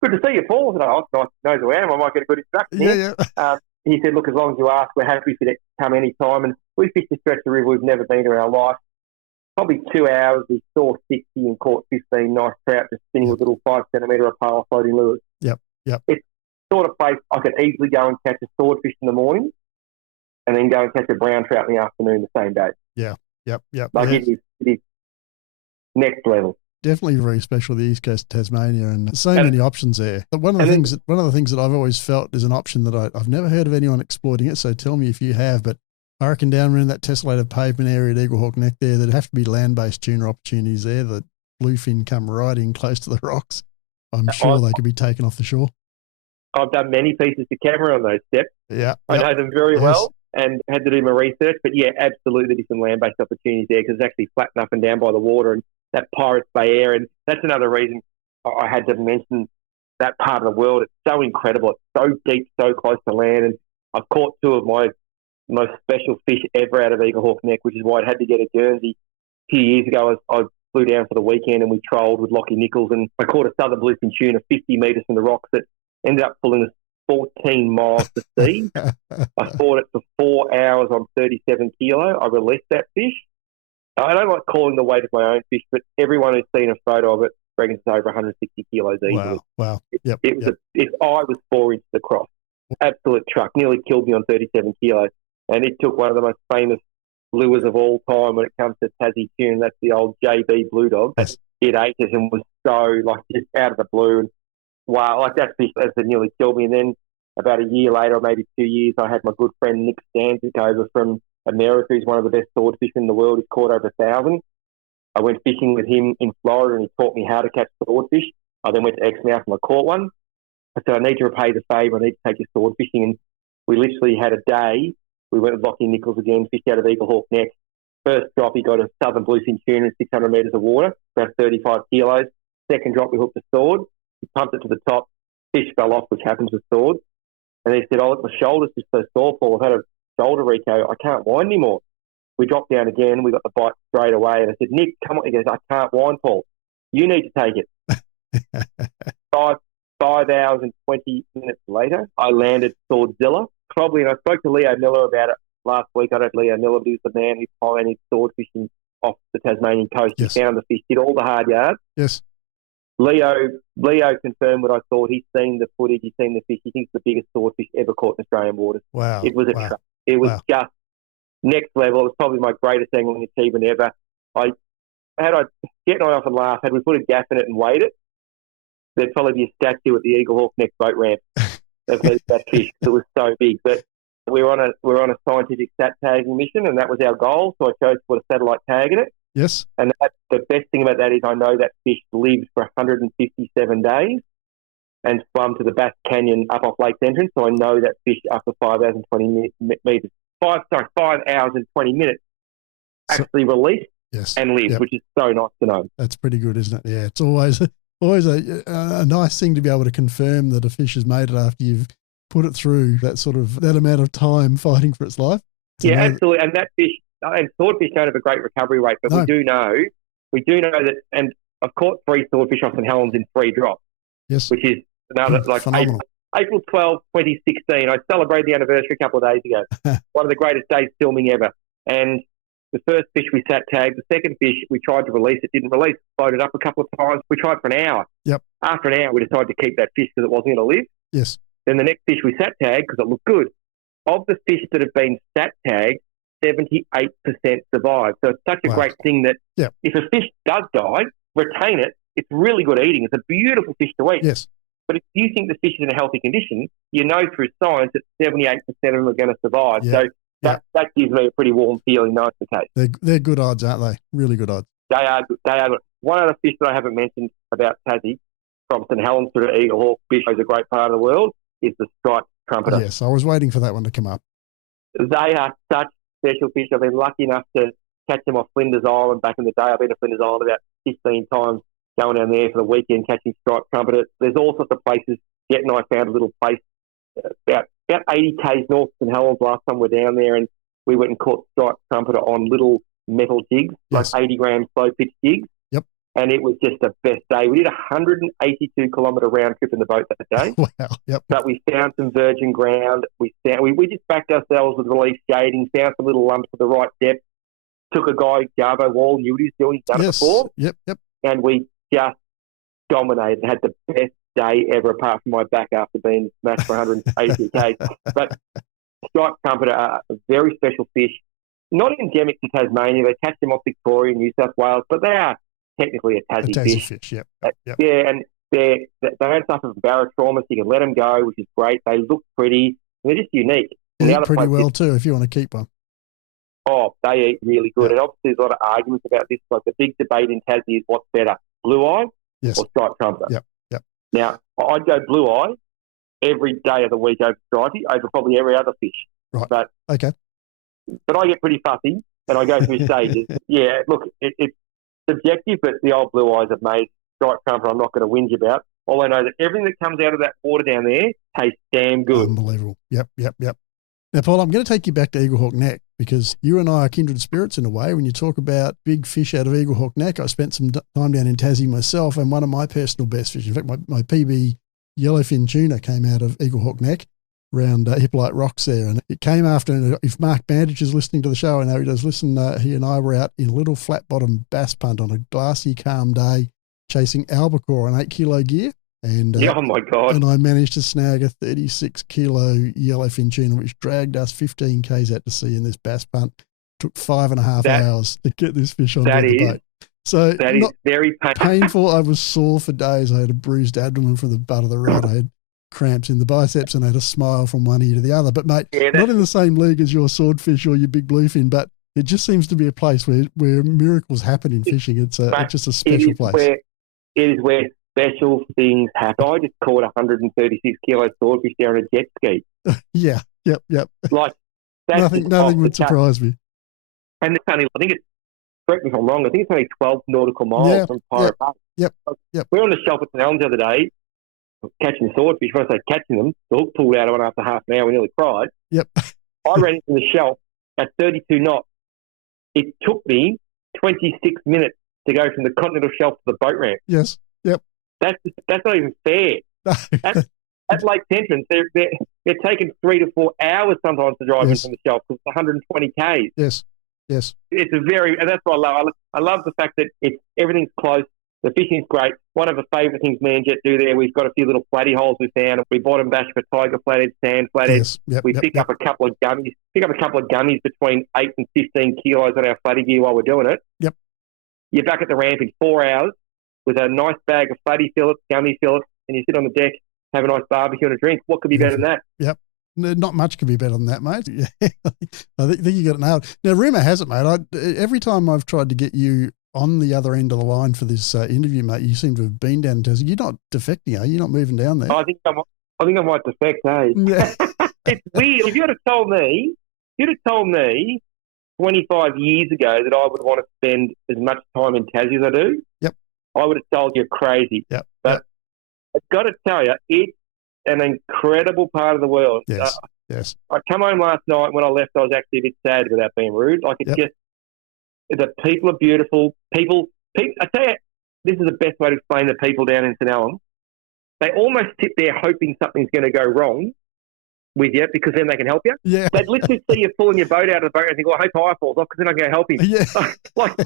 good to see you, Paul." I said, "Oh, it's nice to know who I am. I might get a good introduction." Yeah. He said, "Look, as long as you ask, we're happy for you to come any time." And we fished a stretch of river we've never been in our life. Probably 2 hours, we saw 60 and caught 15 nice trout just spinning with little 5 centimetre Apollo floating lures. Yep. It's the sort of place I could easily go and catch a swordfish in the morning and then go and catch a brown trout in the afternoon the same day. Yep. It is next level. Definitely very special, the east coast of Tasmania, and so many options there. But one of the things that I've always felt is an option that I've never heard of anyone exploiting it. So tell me if you have. But I reckon down around that tessellated pavement area at Eaglehawk Neck there'd have to be land-based tuna opportunities there. The bluefin come right in close to the rocks. I'm sure they could be taken off the shore. I've done many pieces to camera on those steps. Yeah, I know them very well and had to do my research. But yeah, absolutely, there's some land-based opportunities there because it's actually flat enough and down by the water and that Pirates Bay area. And that's another reason I had to mention that part of the world. It's so incredible. It's so deep, so close to land. And I've caught 2 of my most special fish ever out of Eaglehawk Neck, which is why I had to get a Guernsey. A few years ago, I flew down for the weekend and we trolled with Lockie Nichols, and I caught a southern bluefin tuna 50 metres from the rocks that ended up pulling us 14 miles to sea. I fought it for 4 hours on 37 kilo. I released that fish. I don't like calling the weight of my own fish, but everyone who's seen a photo of it reckons it's over 160 kilos easily. Wow. Its eye was 4 inches across. Absolute truck. Nearly killed me on 37 kilos. And it took one of the most famous lures of all time when it comes to Tassie tuna. That's the old JB Blue Dog. Yes. It ate it and was so, just out of the blue. And wow, that fish, as I said, nearly killed me. And then about a year later, or maybe 2 years, I had my good friend Nick Stanzik over from America. He's one of the best swordfish in the world. He's caught over 1,000. I went fishing with him in Florida and he taught me how to catch swordfish. I then went to Exmouth and I caught one. I said, I need to repay the favour. I need to take you sword fishing. And we literally had a day. We went with Lockie Nichols again, fished out of Eaglehawk Neck. First drop, he got a southern bluefin tuna in 600 metres of water, about 35 kilos. Second drop, we hooked a sword. We pumped it to the top. Fish fell off, which happens with swords. And he said, my shoulder's just so sore, Paul. I've had a shoulder reco. I can't wind anymore. We dropped down again. We got the bite straight away. And I said, Nick, come on. He goes, I can't wind, Paul. You need to take it. 5 hours and 20 minutes later, I landed Swordzilla. Probably, and I spoke to Leo Miller about it last week. I don't know Leo Miller, but he was the man who pioneered sword fishing off the Tasmanian coast. Yes. He found the fish, did all the hard yards. Yes. Leo confirmed what I thought. He's seen the footage. He's seen the fish. He thinks the biggest swordfish ever caught in Australian waters. Wow. It was a truck. It was just next level. It was probably my greatest angling achievement ever. I get night off and laugh, had we put a gaff in it and weighed it, there'd probably be a statue at the Eagle Hawk Neck boat ramp of that fish because it was so big. But we were on a scientific sat tagging mission, and that was our goal. So I chose to put a satellite tag in it. Yes. And the best thing about that is I know that fish lived for 157 days and swam to the Bass Canyon up off Lake's entrance. So I know that fish after 5 hours and 20 meters, 5 hours and 20 minutes actually released and lived, which is so nice to know. That's pretty good, isn't it? Yeah, it's always a nice thing to be able to confirm that a fish has made it after you've put it through that amount of time fighting for its life. Yeah, absolutely. And that fish, and swordfish don't have a great recovery rate, but we do know that, and I've caught 3 swordfish off St Helens in 3 drops. Yes. Which is another, like April 12, 2016. I celebrated the anniversary a couple of days ago. One of the greatest days filming ever. And the first fish we sat tagged, the second fish we tried to release, it didn't release, floated up a couple of times. We tried for an hour. Yep. After an hour, we decided to keep that fish because it wasn't going to live. Yes. Then the next fish we sat tagged because it looked good. Of the fish that have been sat tagged, 78% survive. So it's such a great thing that if a fish does die, retain it. It's really good eating. It's a beautiful fish to eat. Yes. But if you think the fish is in a healthy condition, you know through science that 78% of them are going to survive. So that gives me a pretty warm feeling knowing the case. They're good odds, aren't they? Really good odds. They are good. One other fish that I haven't mentioned about Tassie, from St Helens to the Eagle Hawk, fish is a great part of the world, is the striped trumpeter. Yes, I was waiting for that one to come up. They are such special fish. I've been lucky enough to catch them off Flinders Island back in the day. I've been to Flinders Island about 15 times, going down there for the weekend catching striped trumpeter. There's all sorts of places. Jet and I found a little place about 80 k's north of St Helens last time we were down there, and we went and caught striped trumpeter on little metal jigs, like 80-gram slow-pitch jigs. Yep. And it was just the best day. We did a 182-kilometre round trip in the boat that day. Wow. Yep. But we found some virgin ground. We just backed ourselves with relief shading, found some little lumps at the right depth, took a guy, Garbo Wall, knew what he was doing, he'd done it before. Yep. And we just dominated, had the best day ever, apart from my back after being smashed for 182 k's. But striped trumpeter are a very special fish, not endemic to Tasmania. They catch them off Victoria and New South Wales, but they are technically a Tassie fish. Yep. Yeah, and they don't suffer from barotrauma, so you can let them go, which is great. They look pretty. They're just unique. They eat pretty well too, if you want to keep one. Oh, they eat really good. And obviously there's a lot of arguments about this. Like the big debate in Tassie is what's better, blue eye or striped trumpeter. Yep. Now, I'd go blue eye every day of the week over stripey, over probably every other fish. Right. But I get pretty fussy and I go through stages. Yeah, look, it's subjective, but the old blue eyes have made striped trumpeter I'm not going to whinge about. All I know that everything that comes out of that water down there tastes damn good. Unbelievable. Yep. Now, Paul, I'm going to take you back to Eagle Hawk Neck because you and I are kindred spirits in a way. When you talk about big fish out of Eagle Hawk Neck, I spent some time down in Tassie myself, and one of my personal best fish, in fact, my PB yellowfin tuna came out of Eagle Hawk Neck around Hippolyte Rocks there. And it came after, and if Mark Bandage is listening to the show, I know he does listen, he and I were out in a little flat-bottom bass punt on a glassy, calm day chasing albacore on 8-kilo gear. And, oh my God. And I managed to snag a 36-kilo yellowfin tuna, which dragged us 15 k's out to sea in this bass punt. Took 5.5 hours to get this fish onto the boat. So that is very painful. I was sore for days. I had a bruised abdomen from the butt of the rod. I had cramps in the biceps and I had a smile from one ear to the other. But, mate, not in the same league as your swordfish or your big bluefin, but it just seems to be a place where miracles happen in fishing. It's just a special place. It is where special things happen. I just caught 136-kilo swordfish down a jet ski. Yeah. Like nothing would surprise me. And it's only, I think it's, correct me if I'm wrong, I think it's only 12 nautical miles from Pirate Bay. Yep. We're on the shelf at St Helens the other day, catching swordfish. When I say catching them, the hook pulled out of one after half an hour. We nearly cried. Yep. I ran into the shelf at 32 knots. It took me 26 minutes to go from the continental shelf to the boat ramp. Yes. Yep. That's not even fair. At Lake's entrance, they're taking 3 to 4 hours sometimes to drive in from the shelf because it's 120 k's. Yes. It's and that's what I love. I love the fact that everything's close. The fishing's great. One of the favourite things me and Jet do there, we've got a few little flatty holes we found. We bottom bash for tiger flathead, sand flathead. Yes. Yep, we pick up a couple of gummies. Between 8 and 15 kilos on our flatty gear while we're doing it. Yep. You're back at the ramp in 4 hours with a nice bag of flatty fillets, gummy fillets, and you sit on the deck, have a nice barbecue and a drink. What could be better than that? Yep. No, not much could be better than that, mate. Yeah. I think you got it nailed. Now, rumour has it, mate, every time I've tried to get you on the other end of the line for this interview, mate, you seem to have been down in Tassie. You're not defecting, are you? You're not moving down there? I think I might defect, eh? Yeah. It's weird. If you'd have told me 25 years ago that I would want to spend as much time in Tassie as I do, yep, I would have told you crazy. Yep. But I've got to tell you, it's an incredible part of the world. Yes. Yes. I come home last night. When I left, I was actually a bit sad without being rude. Like, it's just, the people are beautiful. People, I tell you, this is the best way to explain the people down in St. Helens. They almost sit there hoping something's going to go wrong with you, because then they can help you. Yeah. They'd literally see you pulling your boat out of the boat and think, well, I hope I falls off because then I can go help him. Yeah. Like,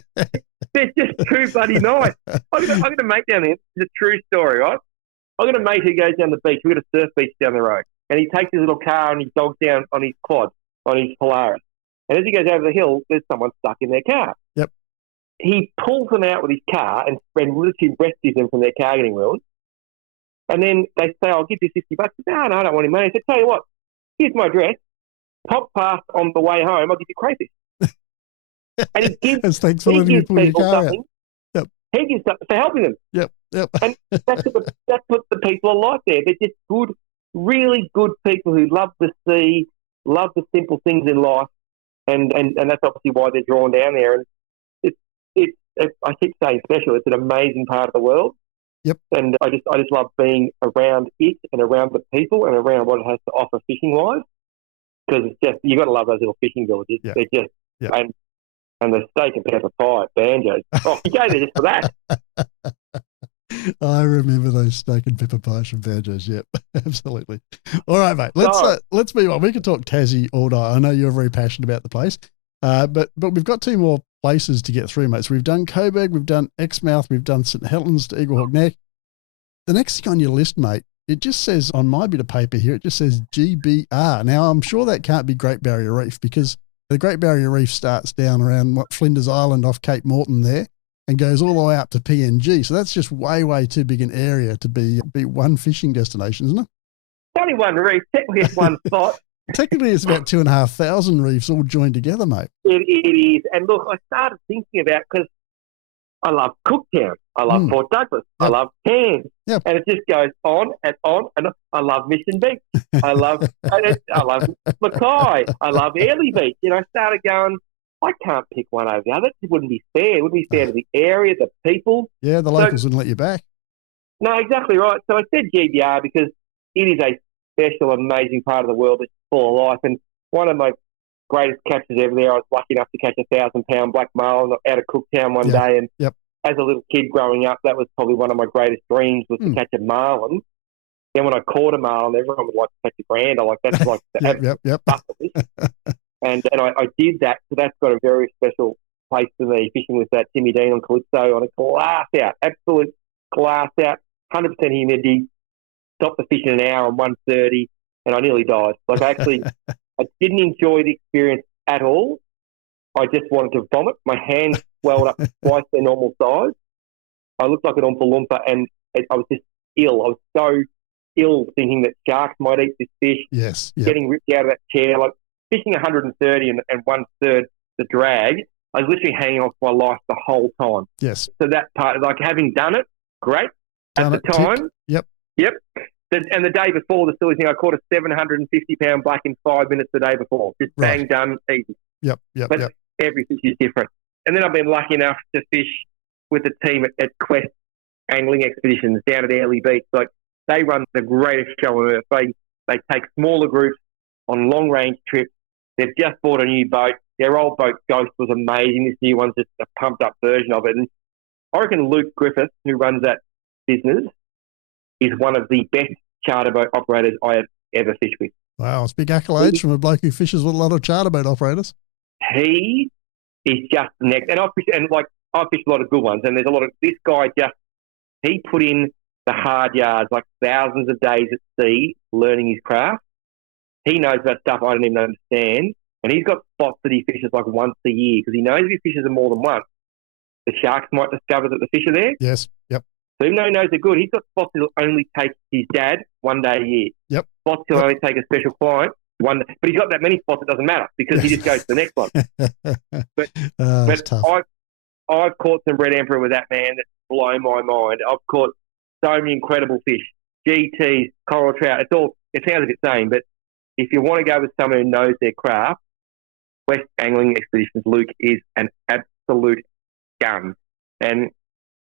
they're just too bloody nice. I've got a mate down there. It's a true story, right? I've got a mate who goes down the beach. We've got a surf beach down the road. And he takes his little car and his dog's down on his quad, on his Polaris. And as he goes over the hill, there's someone stuck in their car. Yep. He pulls them out with his car and literally rescues them from their car getting ruined. And then they say, I'll give you $50. No, I don't want any money. I said, tell you what, here's my address. Pop past on the way home. I'll give you crayfish. And he gives, thanks for letting you pull your car out. Yep. He gives something for helping them. Yep. And that's what the people are like there. They're just good, really good people who love the sea, love the simple things in life, and that's obviously why they're drawn down there. And it's I keep saying special. It's an amazing part of the world. Yep. And I just love being around it and around the people and around what it has to offer fishing wise, because it's just, you got to love those little fishing villages. Yep. They're just yep. and the steak and pepper pie at Banjo's. Oh, you go there just for that. I remember those steak and pepper pies from Banjo's. Yep, absolutely. All right, mate. Let's move on. We could talk Tassie all day. I know you're very passionate about the place, but we've got two more places to get through, mate. So we've done Coburg, we've done Exmouth, we've done St Helens to Eaglehawk Neck. The next thing on your list, mate, it just says on my bit of paper here, it just says GBR. Now, I'm sure that can't be Great Barrier Reef, because the Great Barrier Reef starts down around Flinders Island off Cape Morton there and goes all the way up to PNG. So that's just way, way too big an area to be one fishing destination, isn't it? It's only one reef. Technically, it's one spot. Technically, it's about 2,500 reefs all joined together, mate. It is. And look, I started thinking about, because I love Cooktown, I love Port Douglas, I love Cairns, and it just goes on and on and on. I love Mission Beach, I love Mackay, I love Airlie Beach. I started going, I can't pick one over the other. It wouldn't be fair. It wouldn't be fair to the area, the people. Yeah, the locals wouldn't let you back. No, exactly right. So I said GBR because it is a special, amazing part of the world that's full of life. And one of my greatest catches ever there, I was lucky enough to catch a 1,000-pound black marlin out of Cooktown one day. And as a little kid growing up, that was probably one of my greatest dreams, was to catch a marlin. Then when I caught a marlin, everyone would like to catch a grand. That's like the bucket list. And I did that, so that's got a very special place for me, fishing with that Timmy Dean on Calypso on a glass out, absolute glass out, 100% humidity, stopped the fish in an hour on 1:30, and I nearly died. Like, I didn't enjoy the experience at all. I just wanted to vomit. My hands swelled up twice their normal size. I looked like an Oompa Loompa, and I was just ill. I was so ill, thinking that sharks might eat this fish. Yes. Getting ripped out of that chair, like fishing 130 and 1/3 the drag. I was literally hanging on for my life the whole time. Yes. So that part, like, having done it, great. At the time. Yep. And the day before, the silly thing, I caught a 750-pound black in 5 minutes the day before. Just bang, done, easy. Yep. But every fish is different. And then I've been lucky enough to fish with the team at Quest Angling Expeditions down at Airlie Beach. Like, they run the greatest show on earth. They take smaller groups on long-range trips. They've just bought a new boat. Their old boat, Ghost, was amazing. This new one's just a pumped-up version of it. And I reckon Luke Griffith, who runs that business, is one of the best charter boat operators I have ever fished with. Wow, it's big accolades from a bloke who fishes with a lot of charter boat operators. He is just the next. And I've fished a lot of good ones. And there's a lot of, this guy just He put in the hard yards, like thousands of days at sea, learning his craft. He knows about stuff I don't even understand. And he's got spots that he fishes like once a year because he knows if he fishes them more than once, the sharks might discover that the fish are there. Yes. Yep. So even though he knows they're good, he's got spots he'll only take his dad one day a year. Yep. Spots he'll only take a special client one day. But he's got that many spots it doesn't matter because he just goes to the next one. But I've caught some red emperor with that, man, that's blown my mind. I've caught so many incredible fish, GTs, coral trout. It sounds a bit same, but if you want to go with someone who knows their craft, West Angling Expeditions Luke is an absolute gun. And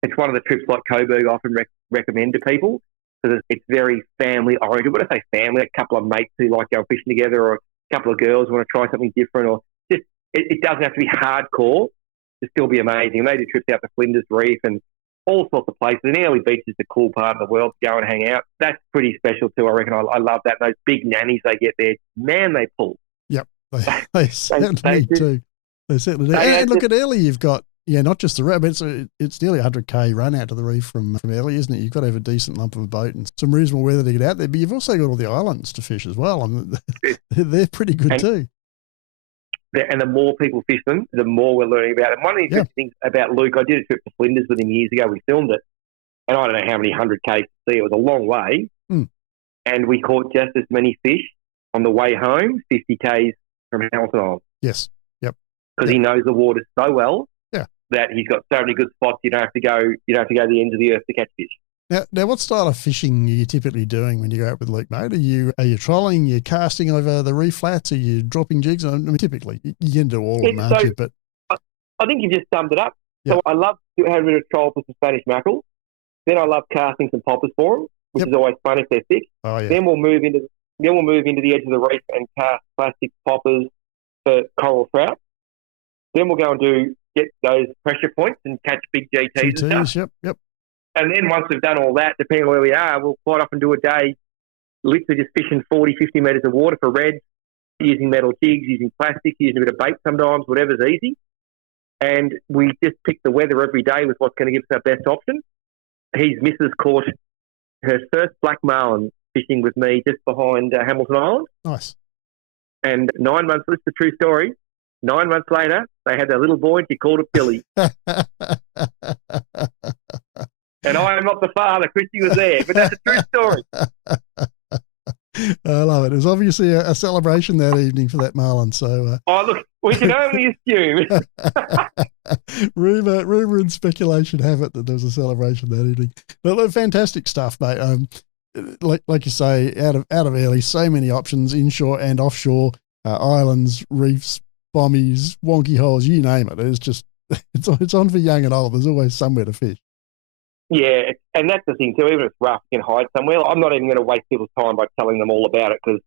it's one of the trips like Coburg I often recommend to people because it's very family oriented. When I say family, a couple of mates who like going fishing together or a couple of girls who want to try something different or just it doesn't have to be hardcore to still be amazing. And they do trips out to Flinders Reef and all sorts of places. And Early Beach is the cool part of the world to go and hang out. That's pretty special too, I reckon. I love that. And those big nannies they get there, man, they pull. Yep, they certainly do. They certainly do. And look, at Early, you've got, not just the road, but it's nearly 100K run out to the reef from Early, isn't it? You've got to have a decent lump of a boat and some reasonable weather to get out there. But you've also got all the islands to fish as well. And they're pretty good too. And the more people fish them, the more we're learning about it. And one of the interesting things about Luke, I did a trip to Flinders with him years ago. We filmed it. And I don't know how many 100Ks to see. It was a long way. And we caught just as many fish on the way home, 50Ks from Hamilton Island. Yes. Yep. Because he knows the water so well that he's got so many good spots. You don't have to go to the ends of the earth to catch fish. Now, what style of fishing are you typically doing when you go out with Luke, mate? Are you trolling? Are you casting over the reef flats? Are you dropping jigs? I mean, typically, you can do all of them, aren't you? But I think you've just summed it up. Yep. So I love to have a bit of troll for some Spanish mackerel. Then I love casting some poppers for them, which is always fun if they're thick. Oh, yeah. Then we'll move into the edge of the reef and cast plastic poppers for coral trout. Then we'll go and get those pressure points and catch big GTs and stuff. Yep. And then once we've done all that, depending on where we are, we'll quite often do a day literally just fishing 40, 50 metres of water for reds, using metal jigs, using plastic, using a bit of bait sometimes, whatever's easy. And we just pick the weather every day with what's going to give us our best option. His missus caught her first black marlin fishing with me just behind Hamilton Island. Nice. And 9 months, this is the true story, 9 months later, they had their little boy and she called it Billy. And I am not the father. Christy was there, but that's a true story. I love it. It was obviously a celebration that evening for that marlin. So, look, we can only assume. rumor and speculation have it that there was a celebration that evening. But fantastic stuff, mate. Like you say, out of Early, so many options, inshore and offshore, islands, reefs, bommies, wonky holes, you name it. It's just it's on for young and old. There's always somewhere to fish. Yeah, and that's the thing too. Even if it's rough, you can hide somewhere. I'm not even going to waste people's time by telling them all about it because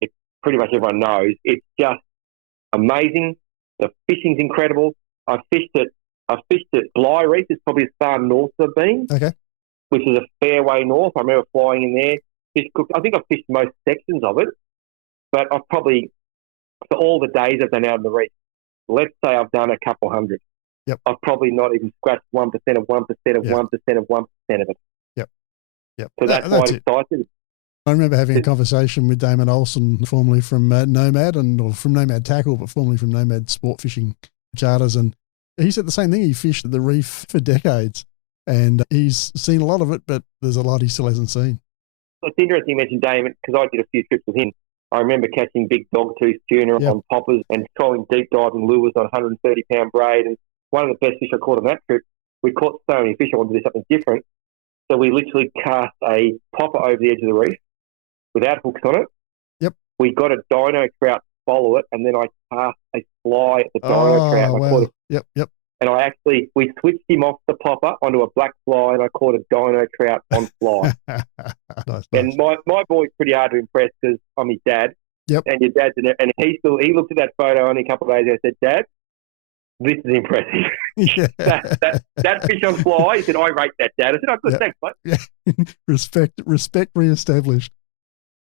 it's pretty much everyone knows. It's just amazing. The fishing's incredible. I've fished at Bly Reef. It's probably as far north as I've been. Okay. Which is a fair way north. I remember flying in there. I think I've fished most sections of it, but I've probably, for all the days I've done out on the reef, let's say I've done a couple hundred. Yep. I've probably not even scratched 1% of 1% of 1% of 1% of it. Yep. So that's why it's exciting. I remember having a conversation with Damon Olsen, formerly from Nomad or from Nomad Tackle, but formerly from Nomad Sport Fishing Charters. And he said the same thing. He fished the reef for decades and he's seen a lot of it, but there's a lot he still hasn't seen. It's interesting you mentioned Damon because I did a few trips with him. I remember catching big dogtooth tuna on poppers and trolling deep diving lures on 130-pound braid. And one of the best fish I caught on that trip, we caught so many fish, I wanted to do something different. So we literally cast a popper over the edge of the reef without hooks on it. Yep. We got a dino trout to follow it, and then I cast a fly at the dino trout. And I caught it. Yep. And we switched him off the popper onto a black fly, and I caught a dino trout on fly. Nice. And my boy's pretty hard to impress because I'm his dad. Yep. And your dad's in it, and he looked at that photo only a couple of days ago and said, "Dad, this is impressive." Yeah. that fish on fly. He said, "I rate that, Dad." I said, "Oh, good, thanks, mate." Yeah. Respect reestablished.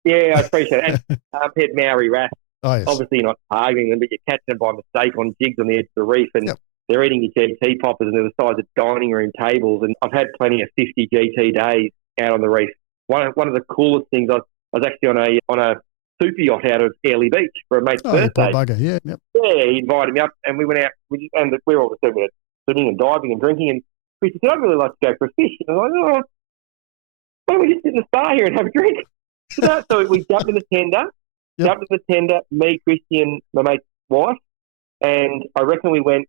Yeah, I appreciate it. And head Maori wrasse. Oh, yes. Obviously, you're not targeting them, but you're catching them by mistake on jigs on the edge of the reef. And they're eating your GT poppers and they're the size of dining room tables. And I've had plenty of 50 GT days out on the reef. One of the coolest things, I was actually on a super yacht out of Airlie Beach for a mate's birthday. Bugger, yeah. Yep. Yeah, he invited me up and we went out and we were all swimming and diving and drinking. And we said, I'd really like to go for a fish. And I was like, oh, why don't we just sit in the spa here and have a drink? So we jumped in the tender, me, Christian, my mate's wife, and I reckon we went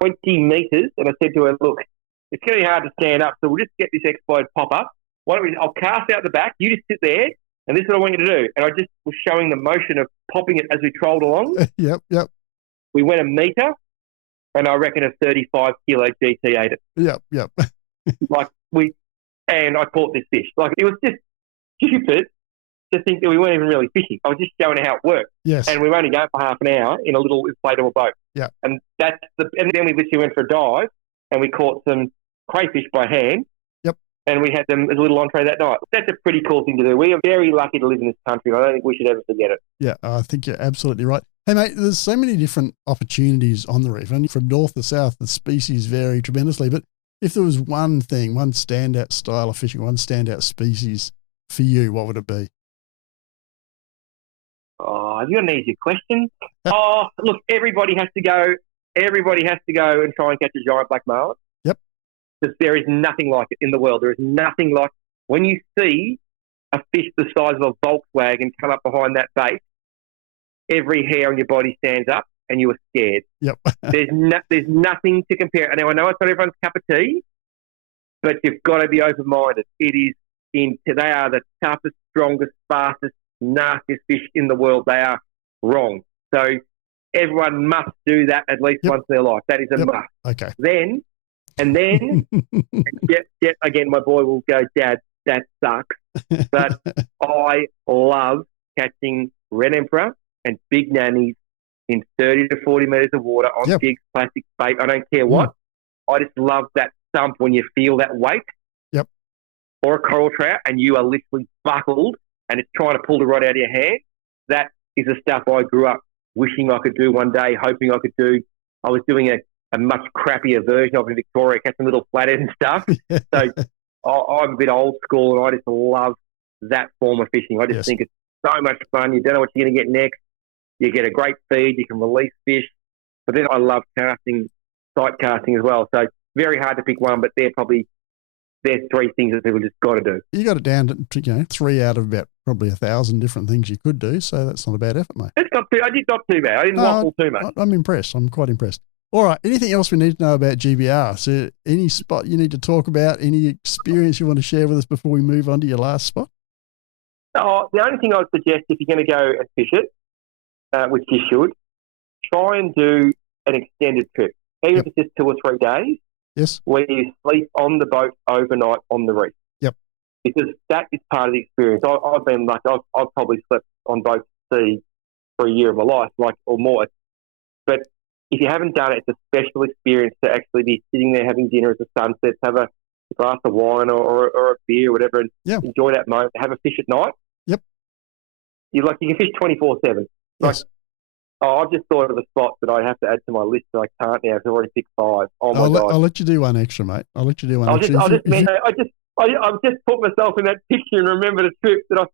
20 metres, and I said to her, look, it's going to be hard to stand up, so we'll just get this Explode pop-up. I'll cast out the back, you just sit there, and this is what I want you to do. And I just was showing the motion of popping it as we trolled along. Yep. We went a metre, and I reckon a 35-kilo GT ate it. Yep. And I caught this fish. Like, it was just stupid to think that we weren't even really fishing. I was just showing how it worked. Yes. And we were only going for half an hour in a little inflatable boat. Yeah. And then we literally went for a dive and we caught some crayfish by hand. Yep. And we had them as a little entree that night. That's a pretty cool thing to do. We are very lucky to live in this country. I don't think we should ever forget it. Yeah, I think you're absolutely right. Hey, mate, there's so many different opportunities on the reef. And from north to south, the species vary tremendously. But if there was one thing, one standout style of fishing, one standout species for you, what would it be? Oh, have you got an easier question? Look, everybody has to go and try and catch a giant black marlin. Yep. Because there is nothing like it in the world. There is nothing like when you see a fish the size of a Volkswagen come up behind that bait, every hair on your body stands up and you are scared. Yep. There's nothing to compare. And I know it's not everyone's cup of tea, but you've got to be open-minded. They are the toughest, strongest, fastest, nastiest fish in the world. They are wrong. So everyone must do that at least once in their life. That is a must. Okay. Then, again, my boy will go, Dad, that sucks. But I love catching red emperor and big nannies in 30 to 40 metres of water on big plastic bait. I don't care what. I just love that thump when you feel that weight. Yep. Or a coral trout and you are literally buckled and it's trying to pull the rod out of your hand. That is the stuff I grew up wishing I could do one day, hoping I could do. I was doing a much crappier version of it in Victoria, catching little flathead and stuff. So I'm a bit old school and I just love that form of fishing. I just think it's so much fun. You don't know what you're going to get next. You get a great feed. You can release fish. But then I love sight casting as well. So very hard to pick one, but there's three things that people just got to do. You got it down to 3 out of about probably 1,000 different things you could do. So that's not a bad effort, mate. I did not too bad. I didn't waffle too much. I'm impressed. I'm quite impressed. All right. Anything else we need to know about GBR? So any spot you need to talk about, any experience you want to share with us before we move on to your last spot? The only thing I would suggest if you're going to go and fish it, which you should, try and do an extended trip, even if it's just 2 or 3 days. Yes. Where you sleep on the boat overnight on the reef. Yep. Because that is part of the experience. I've been like, I've probably slept on boats at sea for a year of my life, or more. But if you haven't done it, it's a special experience to actually be sitting there having dinner as the sun sets, have a glass of wine or a beer or whatever, and enjoy that moment. Have a fish at night. Yep. You can fish 24/7. Yes. I've just thought of a spot that I have to add to my list that I can't now because I've already picked 5. Oh my God! I'll let you do one extra, mate. I'll let you do one I've extra. just put myself in that picture and remember the trip that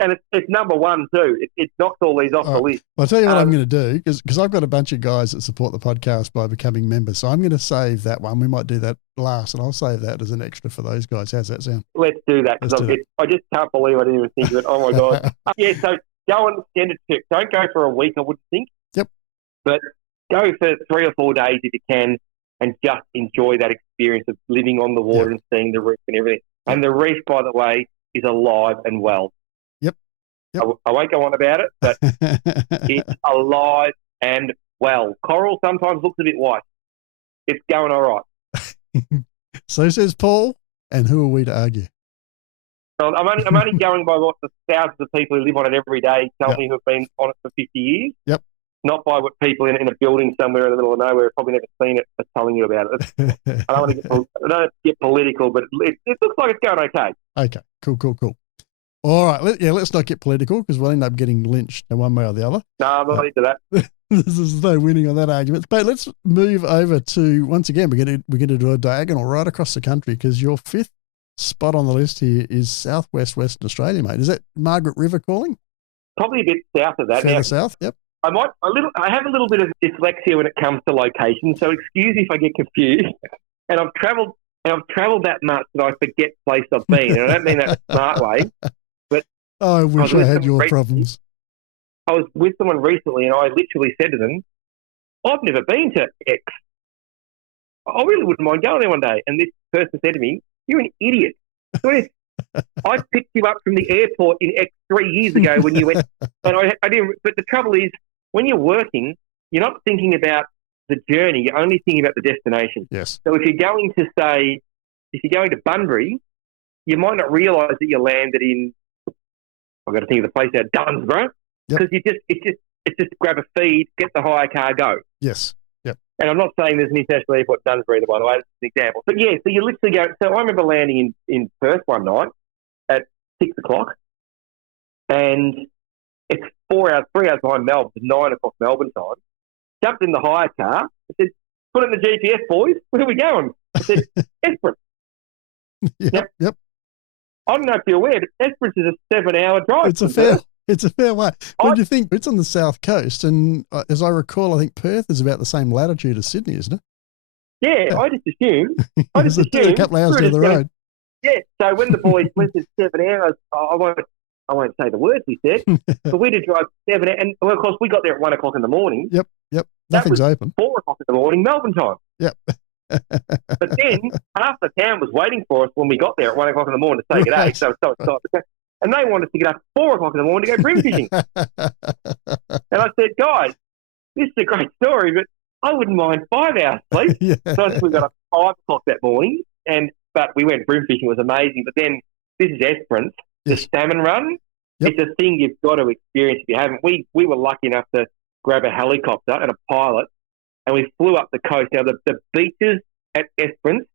and it's number 1 too. It knocks all these off the list. I'll tell you what I'm going to do because I've got a bunch of guys that support the podcast by becoming members. So I'm going to save that one. We might do that last, and I'll save that as an extra for those guys. How's that sound? Let's do that because I just can't believe I didn't even think of it. Oh my God! So go on an extended trip. Don't go for a week, I wouldn't think. Yep. But go for 3 or 4 days if you can and just enjoy that experience of living on the water and seeing the reef and everything. Yep. And the reef, by the way, is alive and well. Yep. I won't go on about it, but it's alive and well. Coral sometimes looks a bit white. It's going all right. So says Paul, and who are we to argue? I'm only going by what the thousands of people who live on it every day tell me who have been on it for 50 years. Yep. Not by what people in a building somewhere in the middle of nowhere have probably never seen it are telling you about it. I don't want to get political, but it looks like it's going okay. Okay, cool. All right. Let's not get political because we'll end up getting lynched in one way or the other. No, I'm not into that. There's no winning on that argument. But let's move over to, once again, we're going to do a diagonal right across the country because your fifth spot on the list here is southwest Western Australia, mate. Is that Margaret River calling? Probably a bit south of that. Further south, yep. I have a little bit of dyslexia when it comes to location, so excuse me if I get confused. And I've travelled that much that I forget place I've been, and I don't mean that in a smart way. But I wish I had your problems. I was with someone recently, and I literally said to them, "I've never been to X. I really wouldn't mind going there one day." And this person said to me, "You're an idiot. I picked you up from the airport in X 3 years ago when you went." And I didn't. But the trouble is, when you're working, you're not thinking about the journey. You're only thinking about the destination. Yes. So if you're going to Bunbury, you might not realise that you landed in. I've got to think of the place out, Dunsborough, because it's just grab a feed, get the hire car, go. Yes. Yep. And I'm not saying there's an international airport at Dunsborough, by the way. That's an example. But yeah, so you literally go. So I remember landing in Perth one night at 6 o'clock, and it's 3 hours behind Melbourne, 9 o'clock Melbourne time. Jumped in the hire car. I said, "Put it in the GPS, boys. Where are we going?" I said, "Esperance." Yep. I don't know if you're aware, but Esperance is a 7-hour drive. It's a fair way. What do you think? It's on the south coast, and as I recall, I think Perth is about the same latitude as Sydney, isn't it? Yeah, I just assumed. A couple of hours down the road. Yeah, so when the boys went to 7 hours, I won't say the words he said, but we did drive 7 hours, and well, of course we got there at 1 o'clock in the morning. Yep. Nothing's open. 4 o'clock in the morning, Melbourne time. Yep. But then half the town was waiting for us when we got there at 1 o'clock in the morning to say good day. So excited. And they wanted us to get up at 4 o'clock in the morning to go bream fishing. And I said, "Guys, this is a great story, but I wouldn't mind 5 hours, please." Yeah. So we got up at 5 o'clock that morning, but we went bream fishing. It was amazing. But then this is Esperance, the salmon run. Yep. It's a thing you've got to experience if you haven't. We were lucky enough to grab a helicopter and a pilot, and we flew up the coast. Now, the beaches at Esperance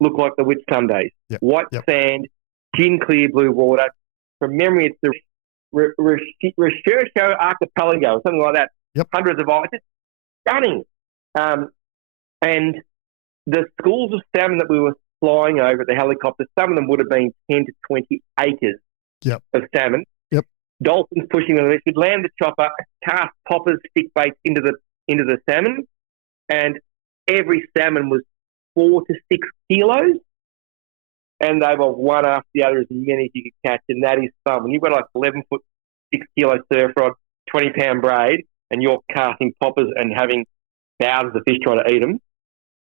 look like the Whitsundays. Yep. White sand, gin clear blue water. From memory, it's the Rechercho Archipelago or something like that. Yep. Hundreds of islands. It's stunning. And the schools of salmon that we were flying over the helicopter, some of them would have been 10 to 20 acres of salmon. Yep. Dolphins pushing them. We'd land the chopper, cast poppers, stick baits into the salmon, and every salmon was 4 to 6 kilos, and they were one after the other, as many as you could catch, and that is fun. When you've got like 11-foot, 6-kilo surf rod, 20-pound braid, and you're casting poppers and having thousands of fish trying to eat them,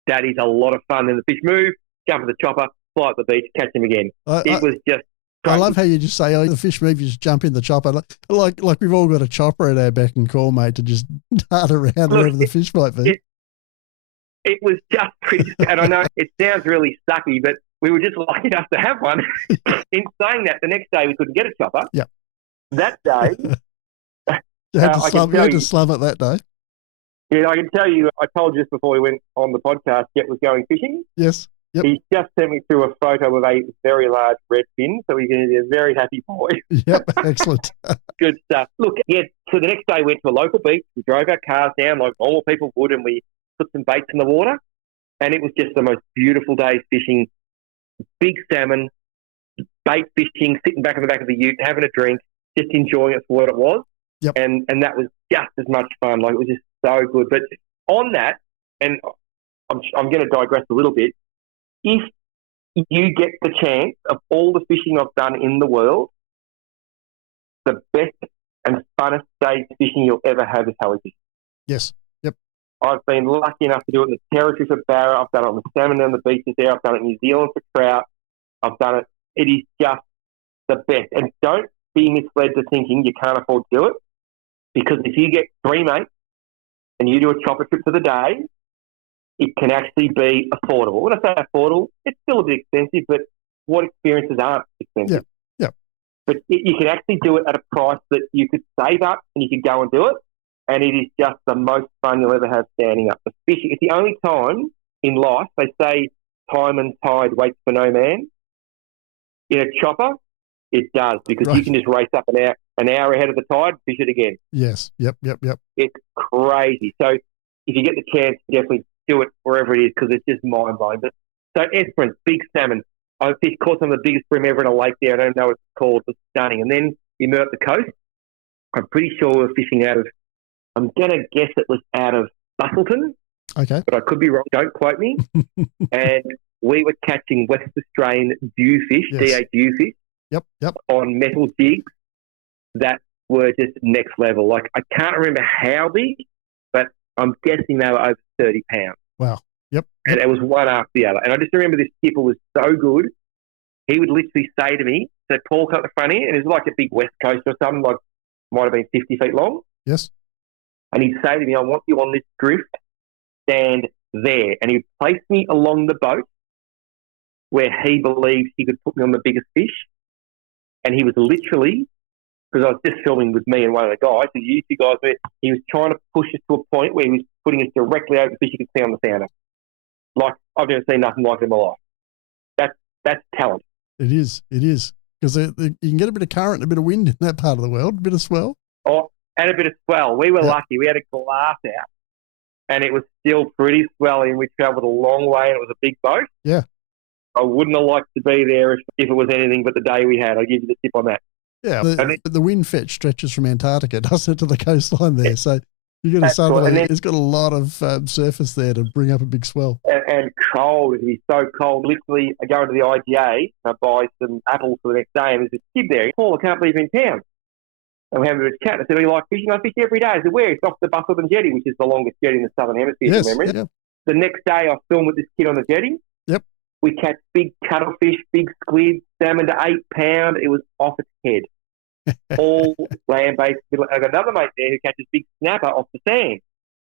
that is a lot of fun. Then the fish move, jump at the chopper, fly up the beach, catch them again. It was just crazy. I love how you just say, "Oh, the fish move, you just jump in the chopper." Like we've all got a chopper at our beck and call, mate, to just dart around wherever the fish might be. It was just pretty, and I know it sounds really sucky, but we were just lucky enough to have one. In saying that, the next day we couldn't get a chopper. Yeah. That day, you had to slum it that day. Yeah, I can tell you, I told you just before we went on the podcast, Jet was going fishing. Yes. Yep. He just sent me through a photo of a very large red fin, so he's going to be a very happy boy. Yep, excellent. Good stuff. Look, yeah, so the next day we went to a local beach. We drove our cars down like normal people would, and we put some baits in the water, and it was just the most beautiful day fishing. Big salmon, bait fishing, sitting back on the back of the ute, having a drink, just enjoying it for what it was. Yep. And that was just as much fun. Like, it was just so good. But on that, and I'm going to digress a little bit, if you get the chance of all the fishing I've done in the world, the best and funnest days fishing you'll ever have is heli fishing. Yes. Yep. I've been lucky enough to do it in the Territory for barra. I've done it on the salmon on the beaches there. I've done it in New Zealand for trout. I've done it. It is just the best. And don't be misled to thinking you can't afford to do it, because if you get 3 mates and you do a chopper trip for the day, it can actually be affordable. When I say affordable, it's still a bit expensive, but what experiences aren't expensive? Yeah. But you can actually do it at a price that you could save up and you could go and do it, and it is just the most fun you'll ever have standing up. The fishing, it's the only time in life, they say time and tide waits for no man. In a chopper, It does, because you can just race up an hour ahead of the tide, fish it again. Yes. Yep. It's crazy. So if you get the chance, definitely do it wherever it is, because it's just mind-blowing. But, so Esperance, big salmon. I caught some of the biggest bream ever in a lake there. I don't know what it's called. It's stunning. And then you move up the coast. I'm pretty sure we're fishing out of, I'm going to guess it was out of Bustleton. Okay. But I could be wrong. Don't quote me. And we were catching West Australian dewfish, DA dewfish, on metal jigs that were just next level. Like, I can't remember how big, but I'm guessing they were over 30 pounds. Wow. Yep. And it was one after the other. And I just remember this skipper was so good. He would literally say to me, so Paul cut the front end, and it was like a big West Coast or something, like might have been 50 feet long. Yes. And he'd say to me, I want you on this drift, stand there. And he'd place me along the boat where he believed he could put me on the biggest fish. And he was literally, because I was just filming with me and one of the guys, you two guys, he was trying to push us to a point where he was putting us directly over the fish you could see on the sounder. Like, I've never seen nothing like it in my life. That's talent. It is. Because you can get a bit of current and a bit of wind in that part of the world, a bit of swell. Oh, and a bit of swell. We were lucky. We had a glass out, and it was still pretty swelly, and we travelled a long way, and it was a big boat. Yeah. I wouldn't have liked to be there if it was anything but the day we had. I'll give you the tip on that. Yeah, the wind fetch stretches from Antarctica, doesn't it, to the coastline there. So you got to say it's got a lot of surface there to bring up a big swell. And cold. It'd be so cold. Literally, I go into the IGA, I buy some apples for the next day, and there's this kid there. Paul, I can't believe you're in town. And we're having a bit of chat. I said, "Do you like fishing?" I fish every day. I said, "Where?" It's off the Bustleton Jetty, which is the longest jetty in the Southern Hemisphere, from memory. The next day, I film with this kid on the jetty. Yep. We catch big cuttlefish, big squid, salmon to 8 pound. It was off its head. All land-based. I've got another mate there who catches big snapper off the sand.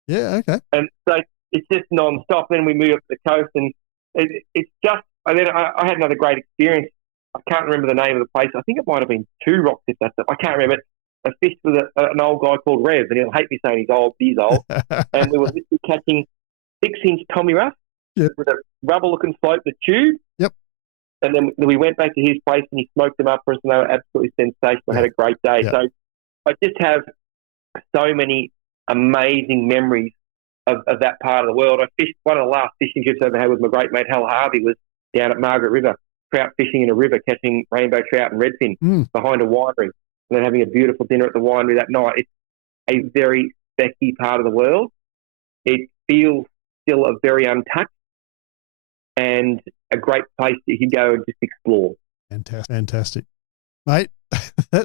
Yeah, okay. And so it's just non-stop. Then we move up the coast, and it's just. And then I had another great experience. I can't remember the name of the place. I think it might have been Two Rocks, if that's it. I can't remember it. I fished with an old guy called Rev, and he'll hate me saying he's old, but he's old. And we were literally catching 6-inch Tommy Ruff with a rubber-looking float, the tube. Yep. And then we went back to his place, and he smoked them up for us, and they were absolutely sensational. I had a great day. So I just have so many amazing memories of that part of the world. I fished, one of the last fishing trips I ever had with my great mate Hal Harvey was down at Margaret River, trout fishing in a river, catching rainbow trout and redfin behind a winery, and then having a beautiful dinner at the winery that night. It's a very specky part of the world. It feels still a very untouched and a great place that you can go and just explore. Fantastic. Mate,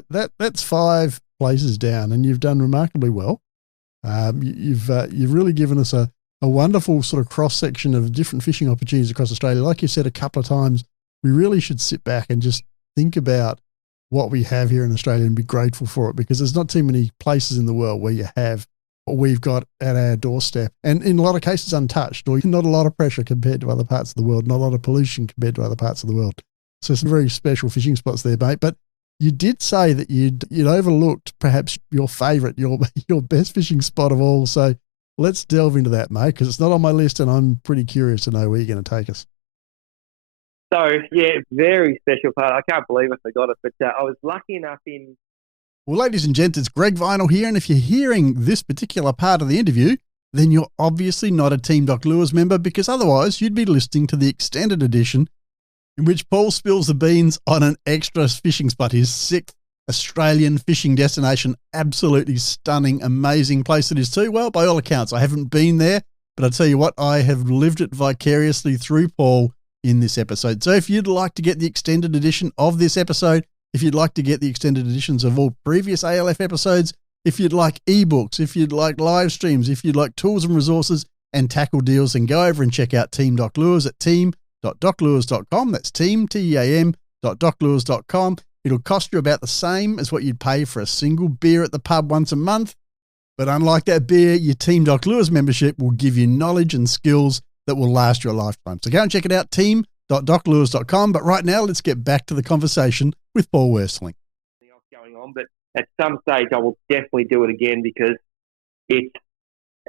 that's 5 places down, and you've done remarkably well. You've really given us a wonderful sort of cross-section of different fishing opportunities across Australia. Like you said a couple of times, we really should sit back and just think about what we have here in Australia and be grateful for it, because there's not too many places in the world where you have what we've got at our doorstep, and in a lot of cases untouched, or not a lot of pressure compared to other parts of the world, not a lot of pollution compared to other parts of the world. So some very special fishing spots there, mate. But you did say that you'd overlooked perhaps your favourite, your best fishing spot of all. So let's delve into that, mate, because it's not on my list, and I'm pretty curious to know where you're going to take us. So, yeah, very special part. I can't believe I forgot it, but I was lucky enough in... Well, ladies and gents, it's Greg Vinyl here, and if you're hearing this particular part of the interview, then you're obviously not a Team Doc Lures member, because otherwise you'd be listening to the extended edition in which Paul spills the beans on an extra fishing spot, his 6th Australian fishing destination. Absolutely stunning, amazing place it is too. Well, by all accounts, I haven't been there, but I tell you what, I have lived it vicariously through Paul in this episode. So if you'd like to get the extended edition of this episode, if you'd like to get the extended editions of all previous ALF episodes, if you'd like ebooks, if you'd like live streams, if you'd like tools and resources and tackle deals, then go over and check out Team Doc Lures at team.doclures.com. That's team, team.doclures.com. It'll cost you about the same as what you'd pay for a single beer at the pub once a month. But unlike that beer, your Team Doc Lures membership will give you knowledge and skills that will last you a lifetime. So go and check it out, team.doclures.com. But right now, let's get back to the conversation with Paul Wortseling. Going on, but at some stage I will definitely do it again, because it's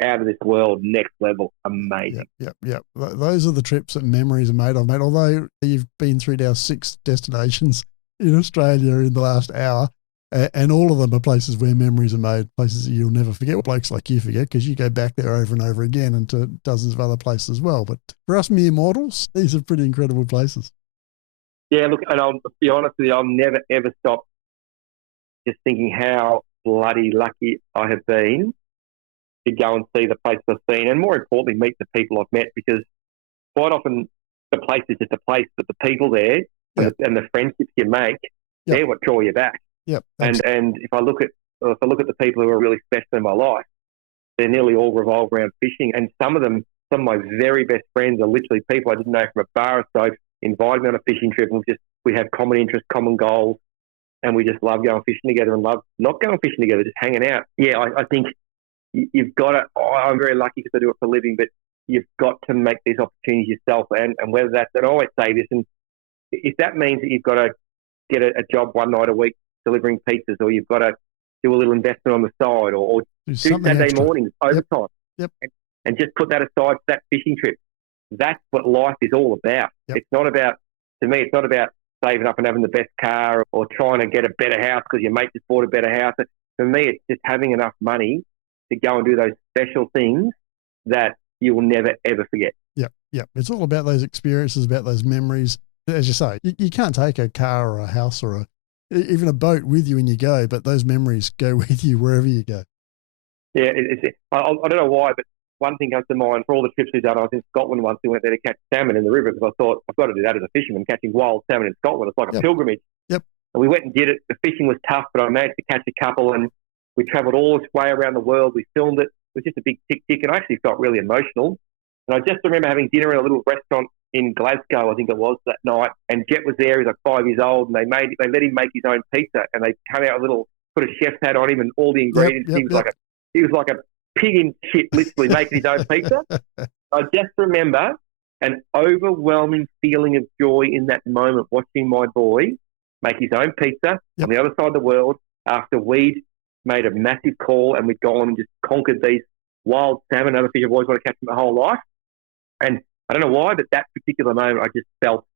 out of this world, next level, amazing. Yep. Those are the trips that memories are made of, mate. Although you've been through now 6 destinations, in Australia in the last hour. And all of them are places where memories are made, places that you'll never forget. Blokes like you forget because you go back there over and over again and to dozens of other places as well. But for us mere mortals, these are pretty incredible places. Yeah, look, and I'll be honest with you, I'll never, ever stop just thinking how bloody lucky I have been to go and see the places I've seen, and more importantly, meet the people I've met, because quite often the place is just a place, but the people there and the friendships you make, they're what draw you back. Yep. And if I look at the people who are really special in my life, they're nearly all revolve around fishing. And some of my very best friends are literally people I didn't know from a bar or soap, invited me on a fishing trip, and we have common interests, common goals, and we just love going fishing together and love not going fishing together, just hanging out. Yeah, I think you've got to. I'm very lucky because I do it for a living, but you've got to make these opportunities yourself. And whether that's, and I always say this, and if that means that you've got to get a job one night a week delivering pizzas, or you've got to do a little investment on the side, or do Saturday mornings overtime, and just put that aside for that fishing trip. That's what life is all about. It's not about, to me, it's not about saving up and having the best car or trying to get a better house because your mate just bought a better house. For me, it's just having enough money to go and do those special things that you will never, ever forget. Yeah. It's all about those experiences, about those memories. As you say, you can't take a car or a house or even a boat with you when you go, but those memories go with you wherever you go. Yeah, I don't know why, but one thing comes to mind. For all the trips we've done, I was in Scotland once. We went there to catch salmon in the river because I thought, I've got to do that as a fisherman, catching wild salmon in Scotland. It's like a pilgrimage. Yep. And we went and did it. The fishing was tough, but I managed to catch a couple, and we travelled all this way around the world. We filmed it. It was just a big tick, and I actually felt really emotional. And I just remember having dinner in a little restaurant in Glasgow, I think it was, that night. And Jet was there. He was like 5 years old, and they let him make his own pizza. And they come out put a chef's hat on him and all the ingredients. He was like a pig in shit, literally making his own pizza. I just remember an overwhelming feeling of joy in that moment, watching my boy make his own pizza on the other side of the world after we'd made a massive call and we'd gone and just conquered these wild salmon, other fish I've always wanted to catch my whole life. And I don't know why, but that particular moment, I just felt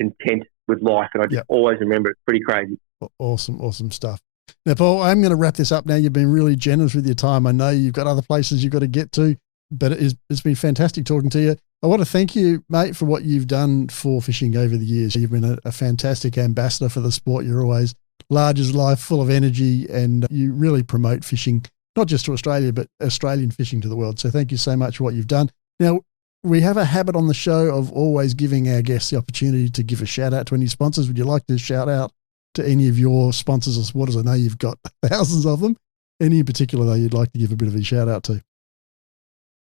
content with life, and I just always remember it. It's pretty crazy. Awesome stuff. Now, Paul, I'm going to wrap this up now. You've been really generous with your time. I know you've got other places you've got to get to, but it's been fantastic talking to you. I want to thank you, mate, for what you've done for fishing over the years. You've been a fantastic ambassador for the sport. You're always large as life, full of energy, and you really promote fishing, not just to Australia, but Australian fishing to the world. So thank you so much for what you've done. Now, we have a habit on the show of always giving our guests the opportunity to give a shout out to any sponsors. Would you like to shout out to any of your sponsors or supporters? I know you've got thousands of them. Any in particular, though, you'd like to give a bit of a shout out to?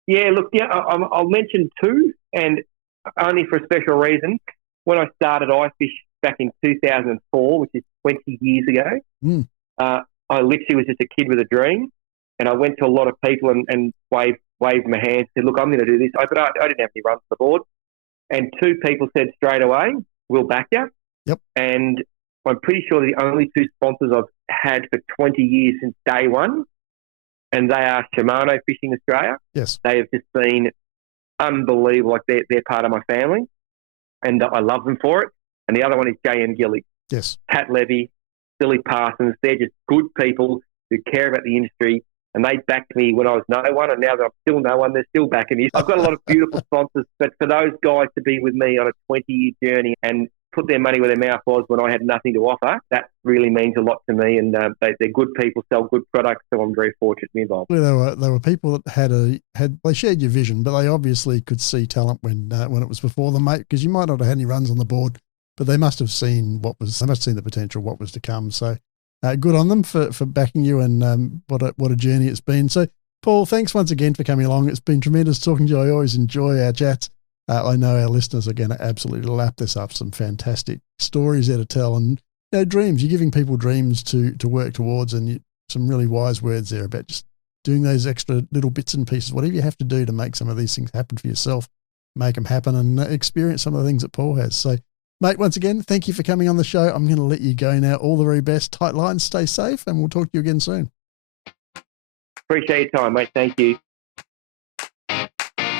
Yeah, look, I'll mention two, and only for a special reason. When I started iFish back in 2004, which is 20 years ago, I literally was just a kid with a dream, and I went to a lot of people and waved my hand, said, look, I'm going to do this. But I didn't have any runs to the board. And two people said straight away, we'll back you. Yep. And I'm pretty sure the only two sponsors I've had for 20 years since day one, and they are Shimano Fishing Australia. Yes. They have just been unbelievable. Like they're part of my family, and I love them for it. And the other one is J.M. Gilly. Yes. Pat Levy, Billy Parsons. They're just good people who care about the industry. And they backed me when I was no one, and now that I'm still no one, they're still backing me. I've got a lot of beautiful sponsors, but for those guys to be with me on a 20-year journey and put their money where their mouth was when I had nothing to offer, that really means a lot to me. And they're good people, sell good products, so I'm very fortunate to be involved. Well, they were people that they shared your vision, but they obviously could see talent when it was before them, mate. Because you might not have had any runs on the board, but they must have seen the potential, what was to come. So. Good on them for backing you, and what a journey it's been. So, Paul, thanks once again for coming along. It's been tremendous talking to you. I always enjoy our chats. I know our listeners are going to absolutely lap this up. Some fantastic stories there to tell, and dreams. You're giving people dreams to work towards, and some really wise words there about just doing those extra little bits and pieces, whatever you have to do to make some of these things happen for yourself, make them happen, and experience some of the things that Paul has. So, mate, once again, thank you for coming on the show. I'm going to let you go now. All the very best. Tight lines, stay safe, and we'll talk to you again soon. Appreciate your time, mate. Thank you.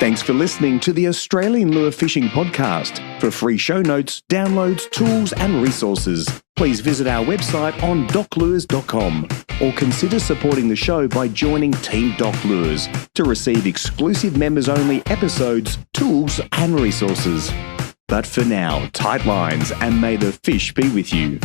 Thanks for listening to the Australian Lure Fishing Podcast. For free show notes, downloads, tools and resources, please visit our website on doclures.com or consider supporting the show by joining Team Doc Lures to receive exclusive members-only episodes, tools and resources. But for now, tight lines and may the fish be with you.